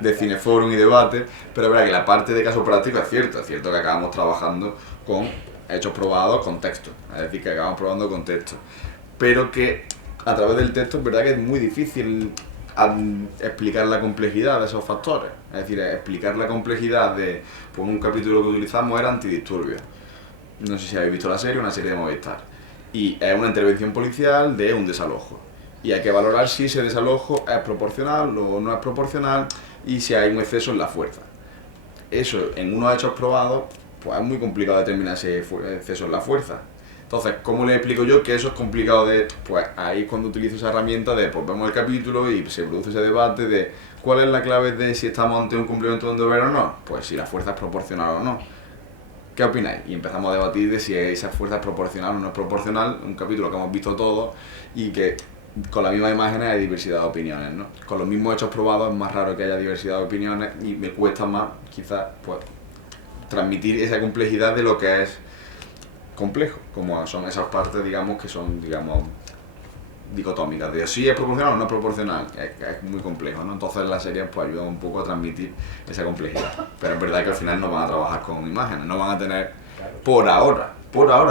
De Cineforum y debate, pero es verdad que la parte de caso práctico es cierto que acabamos trabajando con hechos probados con texto, es decir, que acabamos probando con texto, pero que a través del texto es verdad que es muy difícil explicar la complejidad de esos factores, es decir, explicar la complejidad de, pues un capítulo que utilizamos era antidisturbios, no sé si habéis visto la serie, una serie de Movistar, y es una intervención policial de un desalojo, y hay que valorar si ese desalojo es proporcional o no es proporcional y si hay un exceso en la fuerza. Eso en unos hechos probados, pues es muy complicado determinar ese exceso en la fuerza. Entonces, ¿cómo le explico yo que eso es complicado de...? Pues ahí es cuando utilizo esa herramienta de, pues vemos el capítulo y se produce ese debate de cuál es la clave de si estamos ante un cumplimiento de un deber o no. Pues si la fuerza es proporcional o no. ¿Qué opináis? Y empezamos a debatir de si esa fuerza es proporcional o no es proporcional, un capítulo que hemos visto todos y que con la misma imagen hay diversidad de opiniones, ¿no? Con los mismos hechos probados es más raro que haya diversidad de opiniones y me cuesta más, quizás, pues, transmitir esa complejidad de lo que es complejo, como son esas partes, digamos, que son, digamos, dicotómicas, de si es proporcional o no es proporcional, es muy complejo, ¿no? Entonces las series pues ayudan un poco a transmitir esa complejidad, pero es verdad que al final no van a trabajar con imágenes, no van a tener, por ahora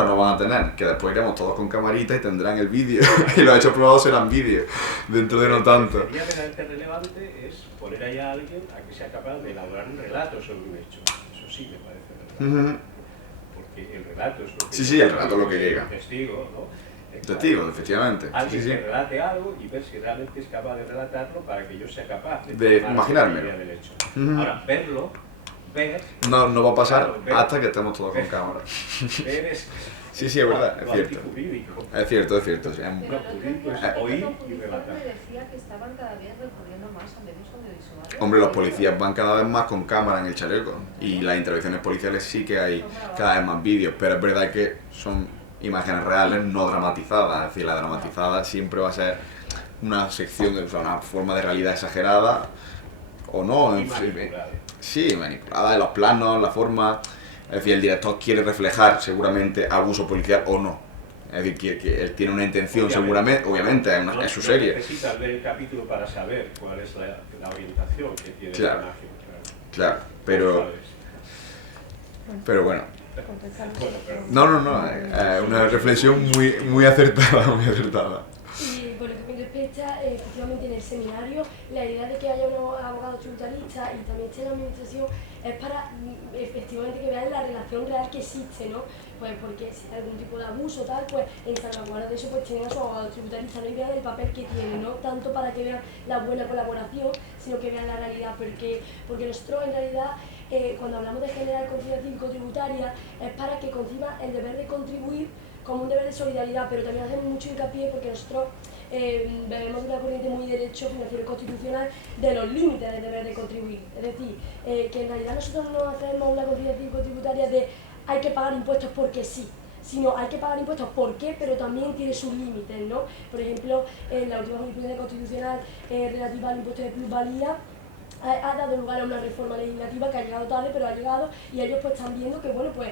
no van a tener, que después iremos todos con camarita y tendrán el vídeo, y los hechos probados serán vídeos, dentro de no tanto. Lo que sería verdaderamente relevante es poner ahí a alguien a que sea capaz de elaborar un relato sobre un hecho, eso sí me parece relevante. Porque el relato es lo que... Sí, el relato es lo que llega. Testigo, ¿no? Testigo, efectivamente. Alguien que relate algo y ver si realmente es capaz de relatarlo para que yo sea capaz de imaginarme. Del hecho. Ahora, ver... No va a pasar claro, hasta que estemos todos con cámara. Ver es... Sí, es verdad, es cierto. Es cierto. Sí. Pero oír y me relatar. decía que estaban cada vez recurriendo más a medios audiovisuales. Hombre, los policías van cada vez más con cámara en el chaleco y las intervenciones policiales sí que hay cada vez más vídeos, pero es verdad que son imágenes reales no dramatizadas, es decir, la dramatizada siempre va a ser una sección, o sea, una forma de realidad exagerada o no, sí, manipulada de los planos, la forma, es decir, el director quiere reflejar seguramente abuso policial o no. Es decir, que él tiene una intención obviamente es su serie. No necesitas ver el capítulo para saber cuál es la orientación que tiene claro, la imagen. Claro, pero bueno. Bueno, No, una reflexión muy acertada, muy acertada. Y por lo que me respecta, legislación real que existe, ¿no? Pues porque si hay algún tipo de abuso tal, pues en salvaguarda de eso pues tienen a su abogado tributarista, ¿no? Y vean el papel que tiene, no tanto para que vean la buena colaboración, sino que vean la realidad, porque nosotros en realidad cuando hablamos de generar conciencia cívico-tributaria es para que conciba el deber de contribuir como un deber de solidaridad, pero también hacemos mucho hincapié porque nosotros bebemos de una corriente muy derecho financiero y constitucional de los límites del deber de contribuir. Es decir, que en realidad nosotros no hacemos una conciencia cívico-tributaria de hay que pagar impuestos porque sí, sino hay que pagar impuestos porque, pero también tiene sus límites, ¿no? Por ejemplo, la última jurisprudencia constitucional relativa al impuesto de plusvalía ha dado lugar a una reforma legislativa que ha llegado tarde, pero ha llegado, y ellos pues están viendo que bueno, pues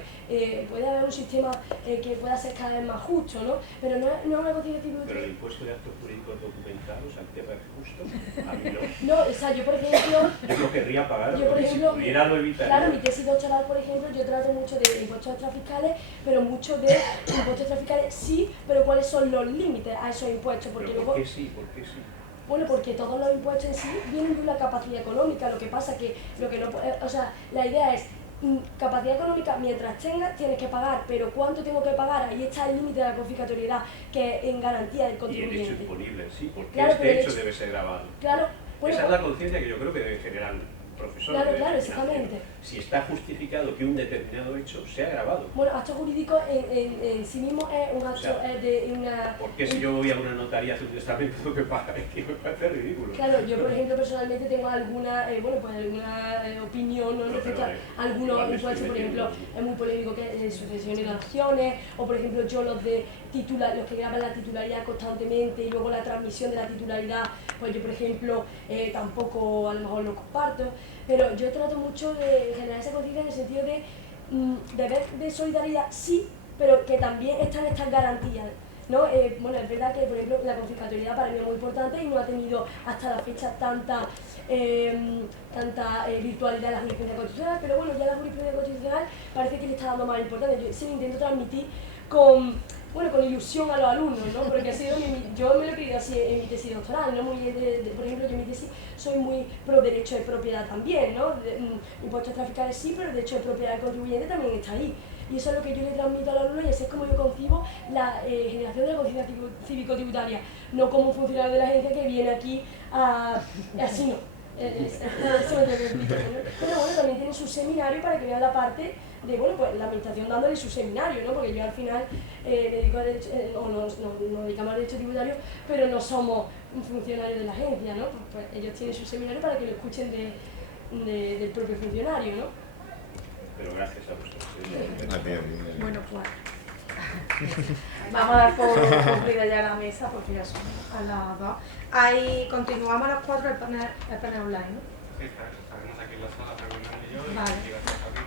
puede haber un sistema que pueda ser cada vez más justo, ¿no? Pero no es una conciencia cívica. Pero el impuesto de actos jurídicos documentados, ¿a ti te parece justo? A mí no. No, o sea, yo por ejemplo... Yo lo querría pagar, yo, por ejemplo, si pudiera lo evitaría. Claro, mi tesis doctoral, por ejemplo, yo trato mucho de impuestos extrafiscales, pero mucho de impuestos extrafiscales sí, pero ¿cuáles son los límites a esos impuestos? Porque ¿Pero por qué sí? ¿Por qué sí? Bueno, porque todos los impuestos en sí vienen de una capacidad económica, lo que pasa que lo que no, o sea, la idea es capacidad económica, mientras tengas tienes que pagar, pero ¿cuánto tengo que pagar? Ahí está el límite de la confiscatoriedad, que es en garantía del contribuyente. Y el hecho disponible, sí, porque claro, este hecho debe ser grabado. Claro, bueno, esa es la conciencia que yo creo que debe generar profesor. Claro, exactamente. Si está justificado que un determinado hecho sea grabado. Bueno, acto jurídico en sí mismo es un acto, O sea, de una... ¿por qué si yo voy a una notaría a hacer un testamento tengo que pagar? Es que me parece ridículo. Claro, yo por ejemplo personalmente tengo alguna, alguna opinión, ¿no? Respecto a algunos impuestos, por ejemplo, es muy polémico que es sucesión y donaciones, o por ejemplo yo los que graban la titularidad constantemente y luego la transmisión de la titularidad, pues yo por ejemplo tampoco a lo mejor lo comparto, pero yo trato mucho de generar esa conciencia en el sentido de deber de solidaridad, sí, pero que también están estas garantías, ¿no? Bueno, es verdad que por ejemplo la confiscatoriedad para mí es muy importante y no ha tenido hasta la fecha tanta virtualidad en la jurisprudencia constitucional, pero bueno, ya la jurisprudencia constitucional parece que le está dando más importancia. Yo se lo intento transmitir con ilusión a los alumnos, ¿no? Porque yo me lo he querido así en mi tesis doctoral, ¿no? Por ejemplo, yo en mi tesis soy muy pro derecho de propiedad también, ¿no? Impuestos extrafiscales sí, pero el derecho de propiedad del contribuyente también está ahí. Y eso es lo que yo le transmito a los alumnos y así es como yo concibo la generación de la conciencia cívico-tributaria, no como un funcionario de la agencia que viene aquí así no. Eso me repito, ¿no? Pero bueno, también tienen su seminario para que vean la parte de, bueno, pues la administración dándole su seminario, ¿no? Porque yo al final me dedico a derecho, nos dedicamos al derecho tributario, pero no somos funcionarios de la agencia, ¿no? Pues ellos tienen su seminario para que lo escuchen del propio funcionario, ¿no? Pero gracias a vosotros. Bueno, pues vamos a dar por cumplida ya la mesa porque ya son a las 2. Ahí continuamos a las 4 el panel online, ¿no? Sí, estaremos aquí en la sala reunión y yo. Vale. Y gracias a ti.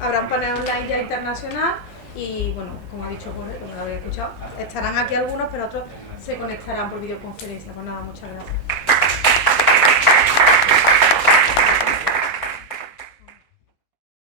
Habrá un panel online ya internacional y, bueno, como ha dicho Jorge, como lo habéis escuchado, estarán aquí algunos, pero otros se conectarán por videoconferencia. Pues nada, muchas gracias.